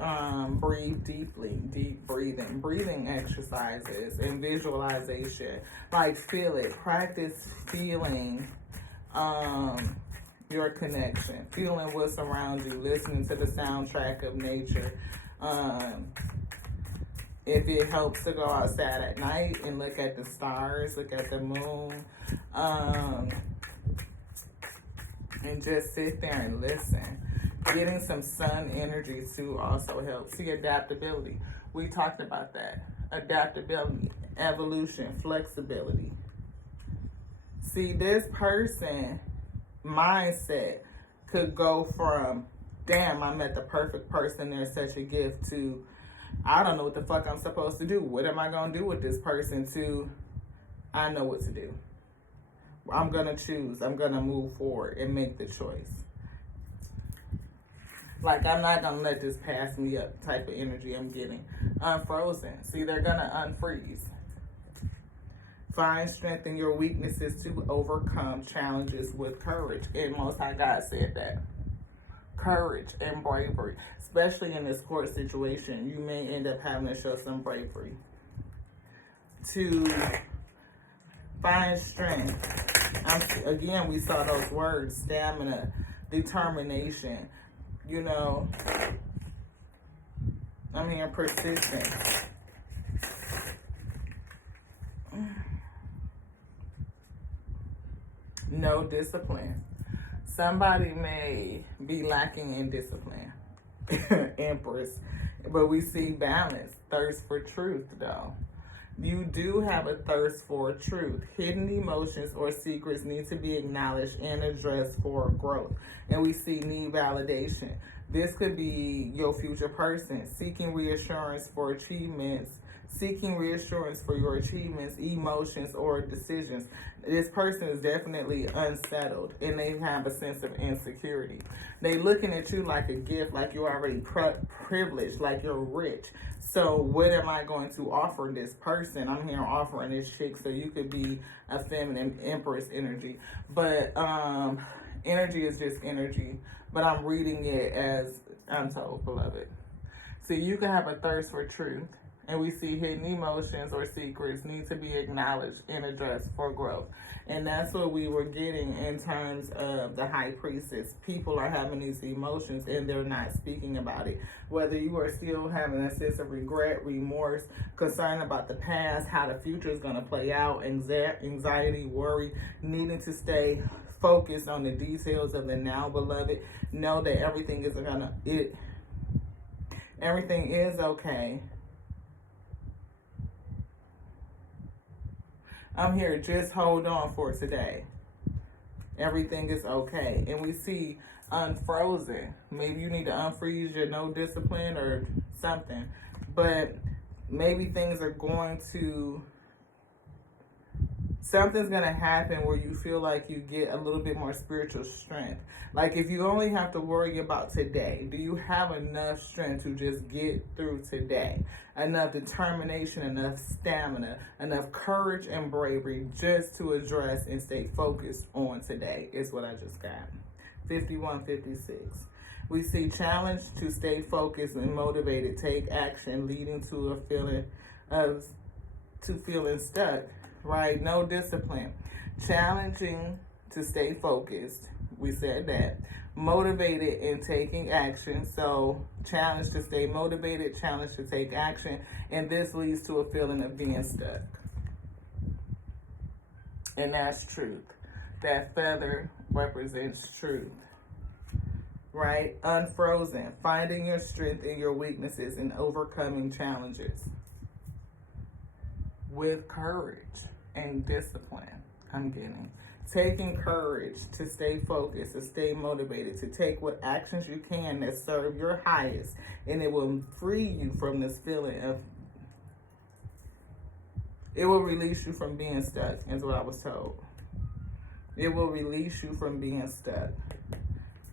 breathe deeply, deep breathing exercises and visualization. Like, feel it. Practice feeling your connection, feeling what's around you, listening to the soundtrack of nature. If it helps to go outside at night and look at the stars, look at the moon, and just sit there and listen. Getting some sun energy too also helps. See, adaptability. We talked about that. Adaptability, evolution, flexibility. See, this person mindset could go from, damn, I met the perfect person, they're such a gift, to, I don't know what the fuck I'm supposed to do. What am I going to do with this person? To, I know what to do. I'm going to choose. I'm going to move forward and make the choice. Like, I'm not going to let this pass me up type of energy I'm getting. Unfrozen. See, they're going to unfreeze. Find strength in your weaknesses to overcome challenges with courage. And Most High God said that. courage and bravery. Especially in this court situation, you may end up having to show some bravery to find strength. Again, we saw those words, stamina, determination, you know. I'm hearing persistence. No discipline. Somebody may be lacking in discipline. Empress. But we see balance. Thirst for truth, though. You do have a thirst for truth. Hidden emotions or secrets need to be acknowledged and addressed for growth. And we see need validation. This could be your future person seeking reassurance for achievements, seeking reassurance for your achievements, emotions, or decisions. This person is definitely unsettled and they have a sense of insecurity. They looking at you like a gift, like you're already privileged, like you're rich. So what am I going to offer this person? I'm here offering this chick, so you could be a feminine empress energy. But energy is just energy. But I'm reading it as untold, beloved. So you can have a thirst for truth. And we see hidden emotions or secrets need to be acknowledged and addressed for growth. And that's what we were getting in terms of the high priestess. People are having these emotions and they're not speaking about it. Whether you are still having a sense of regret, remorse, concern about the past, how the future is going to play out, anxiety, worry, needing to stay focused on the details of the now, beloved. Know that everything is everything is okay. I'm here, just hold on for today. Everything is okay. And we see unfrozen. Maybe you need to unfreeze your no discipline or something. But maybe things are something's going to happen where you feel like you get a little bit more spiritual strength. Like if you only have to worry about today, do you have enough strength to just get through today? Enough determination, enough stamina, enough courage and bravery just to address and stay focused on today is what I just got. 5156. We see challenge to stay focused and motivated, take action, leading to a feeling stuck. Right? No discipline. Challenging to stay focused. We said that. Motivated in taking action. So challenge to stay motivated, challenge to take action. And this leads to a feeling of being stuck. And that's truth. That feather represents truth. Right? Unfrozen. Finding your strength in your weaknesses and overcoming challenges. With courage and discipline, I'm getting. Taking courage to stay focused, to stay motivated, to take what actions you can that serve your highest, and it will free you from this feeling of, it will release you from being stuck, is what I was told. It will release you from being stuck.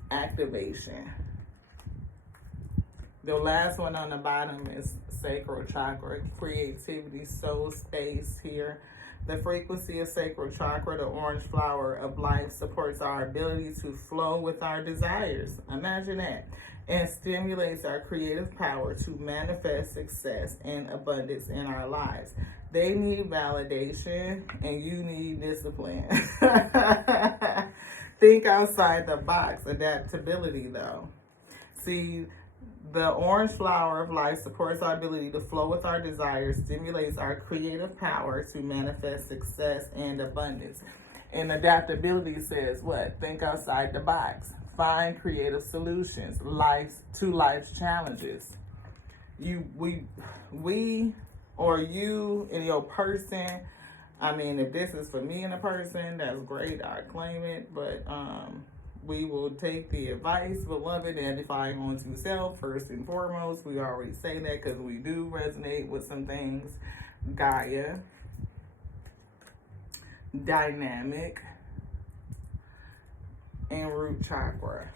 Activation. The last one on the bottom is sacral chakra, creativity, soul space here. The frequency of sacral chakra, the orange flower of life, supports our ability to flow with our desires. Imagine that. And stimulates our creative power to manifest success and abundance in our lives. They need validation and you need discipline. Think outside the box. Adaptability, though. See, the orange flower of life supports our ability to flow with our desires, stimulates our creative power to manifest success and abundance. And adaptability says what? Think outside the box. Find creative solutions to life's challenges. We or you and your person. I mean, if this is for me and a person, that's great. I claim it, but we will take the advice, beloved, edifying onto self first and foremost. We already say that because we do resonate with some things. Gaia, dynamic, and root chakra.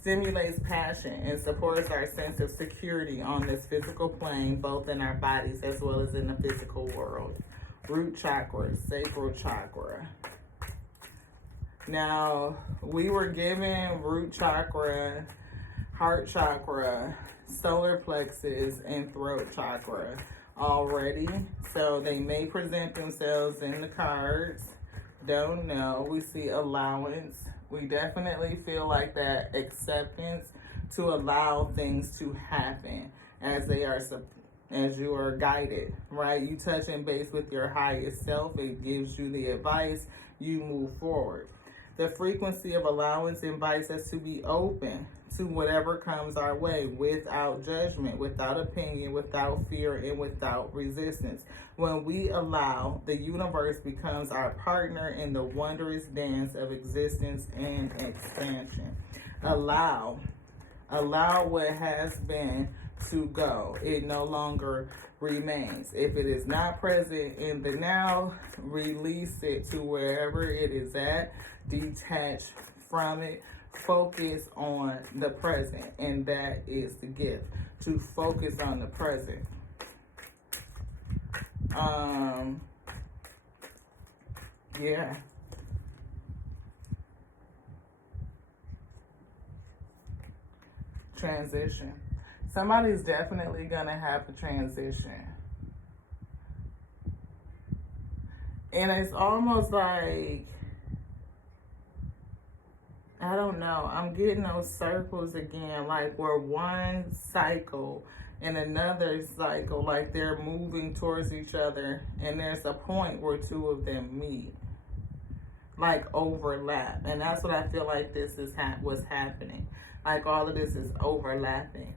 Stimulates passion and supports our sense of security on this physical plane, both in our bodies as well as in the physical world. Root chakra, sacral chakra. Now, we were given root chakra, heart chakra, solar plexus, and throat chakra already. So they may present themselves in the cards. Don't know. We see allowance. We definitely feel like that acceptance to allow things to happen as they are, as you are guided, right? You touch and base with your highest self. It gives you the advice. You move forward. The frequency of allowance invites us to be open to whatever comes our way without judgment, without opinion, without fear, and without resistance. When we allow, the universe becomes our partner in the wondrous dance of existence and expansion. Allow what has been to go. It no longer remains. If it is not present in the now, release it to wherever it is at. Detach from it. Focus on the present, and that is the gift, to focus on the present. Yeah. Transition. Somebody's definitely gonna have a transition. And it's almost like, I don't know, I'm getting those circles again, like where one cycle and another cycle, like they're moving towards each other, and there's a point where two of them meet, like overlap. And that's what I feel like this is what's happening. Like all of this is overlapping.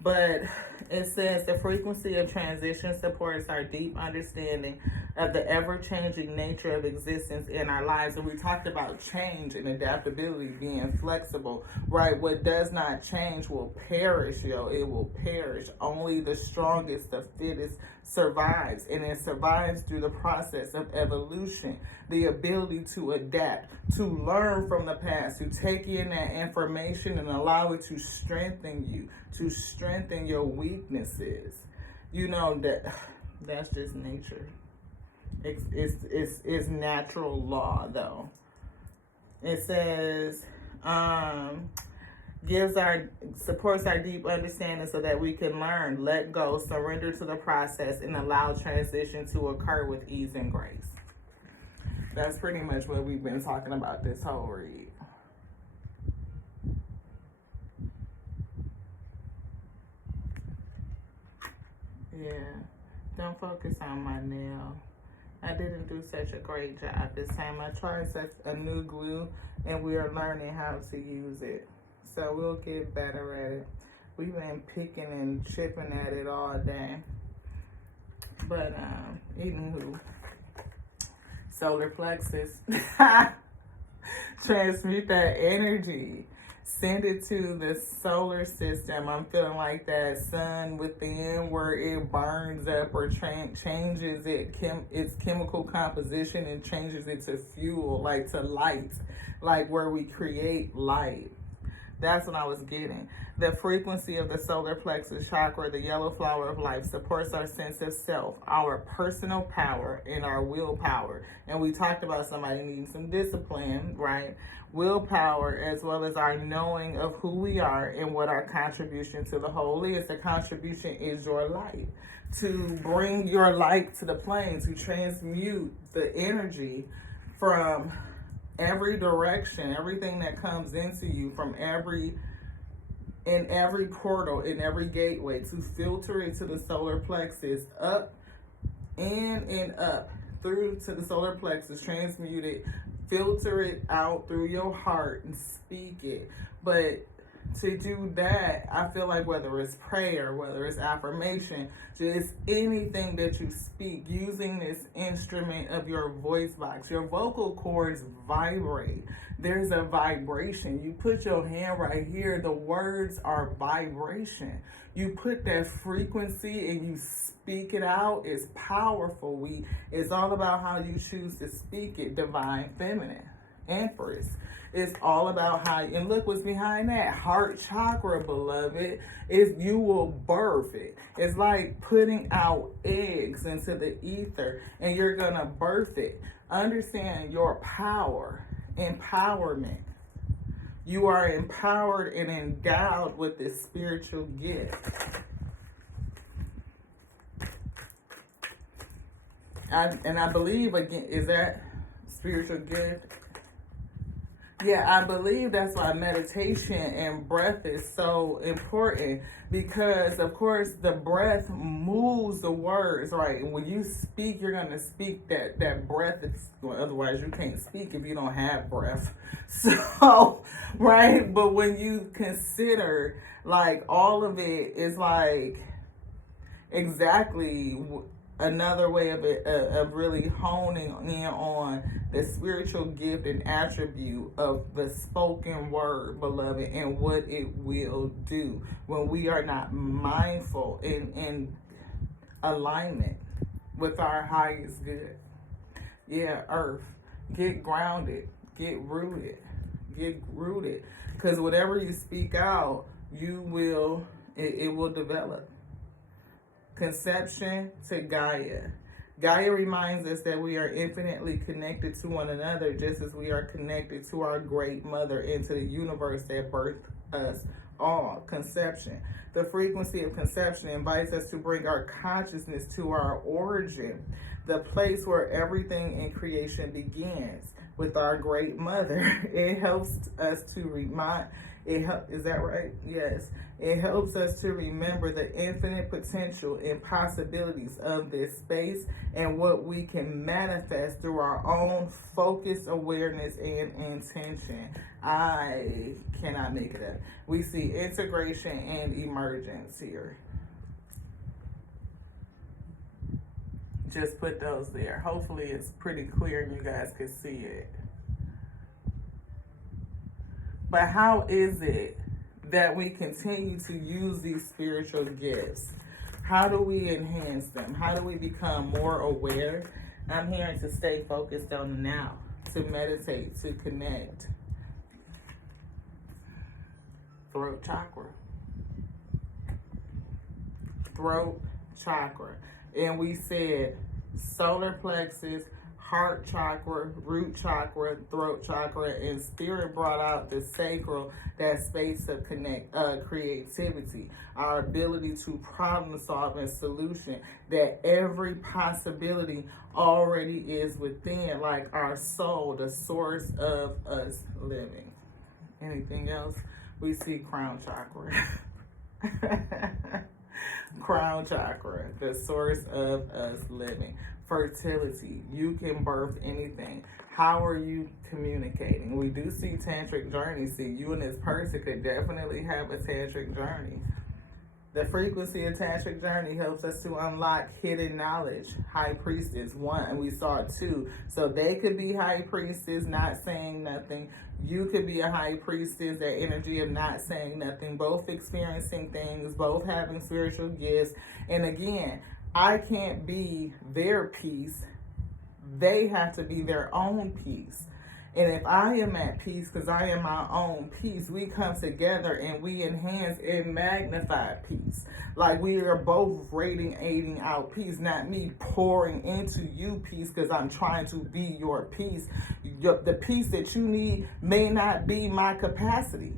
But it says the frequency of transition supports our deep understanding of the ever-changing nature of existence in our lives. And we talked about change and adaptability, being flexible, right? What does not change will perish, yo. It will perish. Only the strongest, the fittest survives. And it survives through the process of evolution, the ability to adapt, to learn from the past, to take in that information and allow it to strengthen you, to strengthen your weaknesses. You know, that's just nature. It's natural law, though. It says supports our deep understanding so that we can learn, let go, surrender to the process, and allow transition to occur with ease and grace. That's pretty much what we've been talking about this whole read. Yeah, don't focus on my nail. I didn't do such a great job this time. I tried a new glue, and we are learning how to use it. So we'll get better at it. We've been picking and chipping at it all day. But, anywho, solar plexus. Transmute that energy. Send it to the solar system. I'm feeling like that sun within, where it burns up or changes its chemical composition and changes it to fuel, like to light, like where we create light. That's what I was getting. The frequency of the solar plexus chakra, the yellow flower of life, supports our sense of self, our personal power, and our willpower. And we talked about somebody needing some discipline, right? Willpower, as well as our knowing of who we are and what our contribution to the whole is. The contribution is your light. To bring your light to the plane, to transmute the energy from every direction, everything that comes into you from in every portal, in every gateway, to filter it to the solar plexus, up, in and up, through to the solar plexus, transmute it, filter it out through your heart and speak it. But to do that, I feel like whether it's prayer, whether it's affirmation, just anything that you speak, using this instrument of your voice box, your vocal cords vibrate. There's a vibration. You put your hand right here, the words are vibration. You put that frequency and you speak it out. It's powerful. It's all about how you choose to speak it. Divine feminine, Empress. It's all about how, and look what's behind that. Heart chakra, beloved, is you will birth it. It's like putting out eggs into the ether, and you're gonna birth it. Understand your power empowerment. You are empowered and endowed with this spiritual gift. I believe, again, is that spiritual gift? Yeah, I believe that's why meditation and breath is so important, because, of course, the breath moves the words, right? And when you speak, you're going to speak that breath. Well, otherwise, you can't speak if you don't have breath. So, right? But when you consider, like, all of it is, like, exactly another way of it, of really honing in on the spiritual gift and attribute of the spoken word, beloved, and what it will do when we are not mindful in alignment with our highest good. Yeah, earth, get grounded, get rooted, because whatever you speak out, it will develop. Conception to Gaia. Gaia reminds us that we are infinitely connected to one another, just as we are connected to our great mother and to the universe that birthed us all. Conception. The frequency of conception invites us to bring our consciousness to our origin, the place where everything in creation begins, with our great mother. It helps us to remind. Is that right? Yes. It helps us to remember the infinite potential and possibilities of this space and what we can manifest through our own focus, awareness, and intention. I cannot make it up. We see integration and emergence here. Just put those there. Hopefully it's pretty clear and you guys can see it. But how is it that we continue to use these spiritual gifts? How do we enhance them? How do we become more aware? I'm here to stay focused on the now, to meditate, to connect. Throat chakra. Throat chakra. And we said solar plexus, heart chakra, root chakra, throat chakra, and spirit brought out the sacral, that space of creativity, our ability to problem solve and solution, that every possibility already is within, like our soul, the source of us living. Anything else? We see crown chakra. Crown chakra, the source of us living. Fertility, you can birth anything. How are you communicating? We do see tantric journeys. See, you and this person could definitely have a tantric journey. The frequency of tantric journey helps us to unlock hidden knowledge. High priestess, 1, and we saw 2. So they could be high priestess, not saying nothing. You could be a high priestess, that energy of not saying nothing, both experiencing things, both having spiritual gifts. And again, I can't be their peace. They have to be their own peace. And if I am at peace because I am my own peace, we come together and we enhance and magnify peace. Like we are both radiating out peace, not me pouring into you peace because I'm trying to be your peace. The peace that you need may not be my capacity,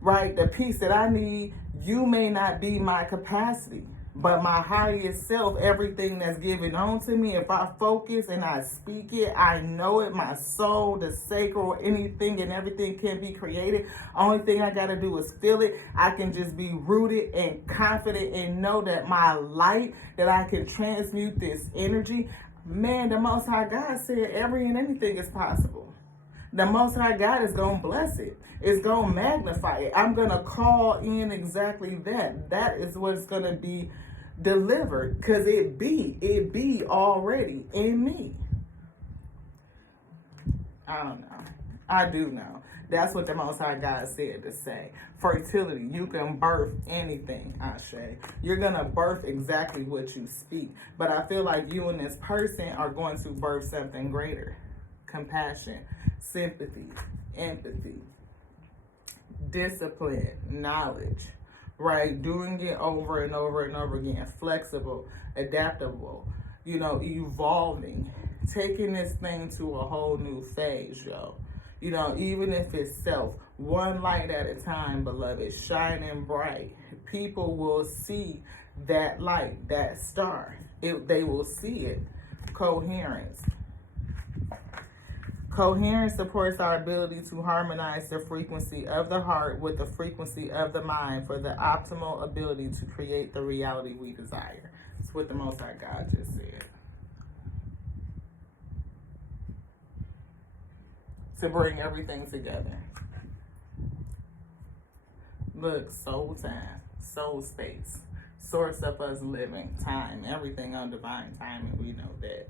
right? The peace that I need, you may not be my capacity. But my highest self, everything that's given on to me, if I focus and I speak it, I know it, my soul, the sacral, anything and everything can be created. Only thing I got to do is feel it. I can just be rooted and confident and know that my light, that I can transmute this energy. Man, the Most High God said every and anything is possible. The Most High God is going to bless it. It's going to magnify it. I'm going to call in exactly that. That is what's going to be delivered because it be already in me. I don't know. I do know. That's what the Most High God said to say. Fertility, you can birth anything, Ashe. You're going to birth exactly what you speak. But I feel like you and this person are going to birth something greater. Compassion, sympathy, empathy, discipline, knowledge, right? Doing it over and over and over again. Flexible, adaptable, evolving, taking this thing to a whole new phase, yo. You know, even if it's self, one light at a time, beloved, shining bright. People will see that light, that star. They will see it. Coherence. Coherence supports our ability to harmonize the frequency of the heart with the frequency of the mind for the optimal ability to create the reality we desire. That's what the Most High God just said. To bring everything together. Look, soul time, soul space, source of us living, time, everything on divine timing, we know that.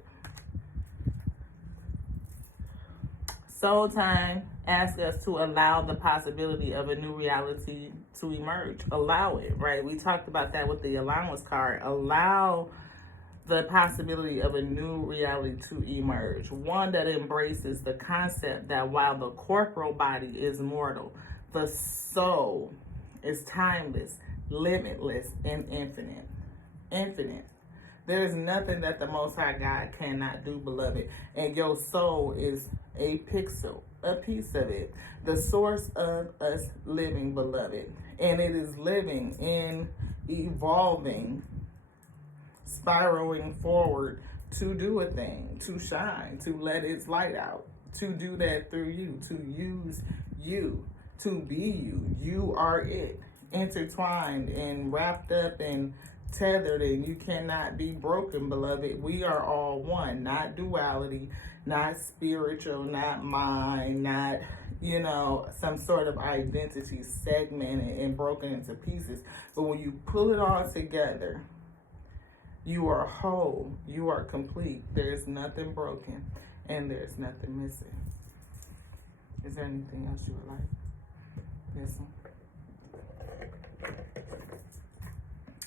Soul time asks us to allow the possibility of a new reality to emerge. Allow it, right? We talked about that with the allowance card. Allow the possibility of a new reality to emerge. One that embraces the concept that while the corporal body is mortal, the soul is timeless, limitless, and infinite. Infinite. There is nothing that the Most High God cannot do, beloved. And your soul is a pixel, a piece of it. The source of us living, beloved. And it is living in evolving, spiraling forward to do a thing, to shine, to let its light out, to do that through you, to use you, to be you. You are it, intertwined and wrapped up and tethered, and you cannot be broken, beloved. We are all one, not duality, not spiritual, not mind, not, you know, some sort of identity segmented and broken into pieces. But when you pull it all together, you are whole, you are complete. There's nothing broken and there's nothing missing. Is there anything else you would like? Yes, sir.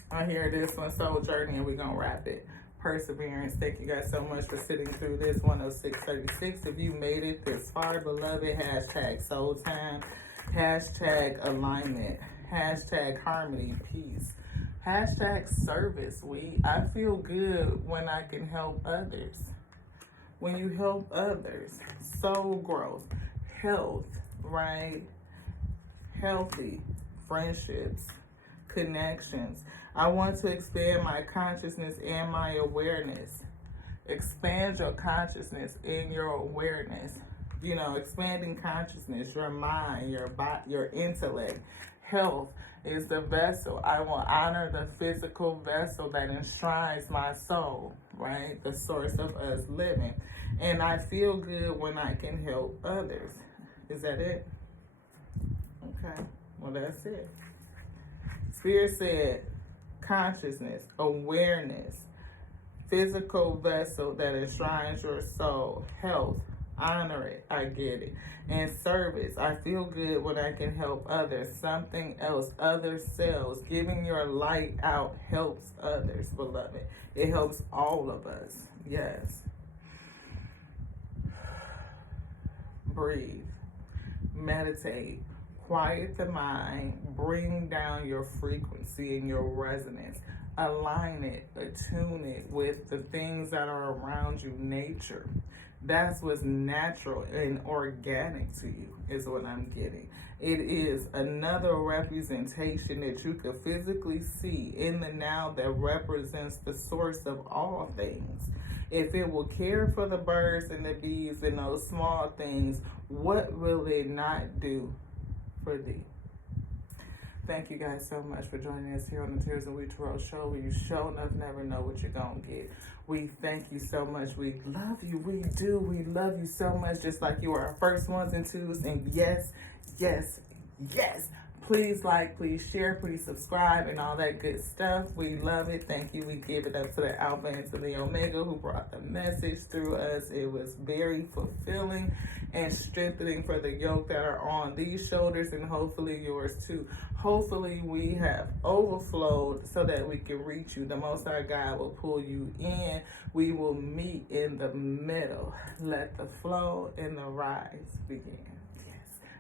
I hear this one, Soul Journey, and we're going to wrap it. Perseverance. Thank you guys so much for sitting through this 10636. If you made it this far, beloved, hashtag soul time, hashtag alignment, hashtag harmony, peace, hashtag service. I feel good when I can help others. When you help others, soul growth, health, right? Healthy friendships, connections. I want to expand my consciousness and my awareness. Expand your consciousness and your awareness. You know, expanding consciousness, your mind, your intellect. Health is the vessel. I will honor the physical vessel that enshrines my soul, right? The source of us living. And I feel good when I can help others. Is that it? Okay. Well, that's it. Spirit said, consciousness, awareness, physical vessel that enshrines your soul, health, honor it, I get it, and service, I feel good when I can help others, something else, other selves, giving your light out helps others, beloved. It helps all of us, yes. Breathe, meditate, quiet the mind, bring down your frequency and your resonance, align it, attune it with the things that are around you, nature. That's what's natural and organic to you, is what I'm getting. It is another representation that you could physically see in the now that represents the source of all things. If it will care for the birds and the bees and those small things, what will it not do for thee? Thank you guys so much for joining us here on the Tears and We Tarot show, where you show enough never know what you're gonna get. We thank you so much. We love you. We do. We love you so much, just like you are our first ones and twos. And yes, yes, yes. Please like, please share, please subscribe, and all that good stuff. We love it. Thank you. We give it up to the Alpha and to the Omega who brought the message through us. It was very fulfilling and strengthening for the yoke that are on these shoulders, and hopefully yours too. Hopefully we have overflowed so that we can reach you. The Most High God will pull you in. We will meet in the middle. Let the flow and the rise begin.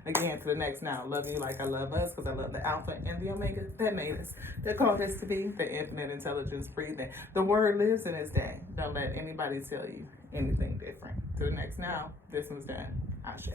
Again, to the next now. Love you like I love us, because I love the Alpha and the Omega that made us, that called us to be the infinite intelligence breathing. The word lives in this day. Don't let anybody tell you anything different. To the next now. This one's done. Ashe.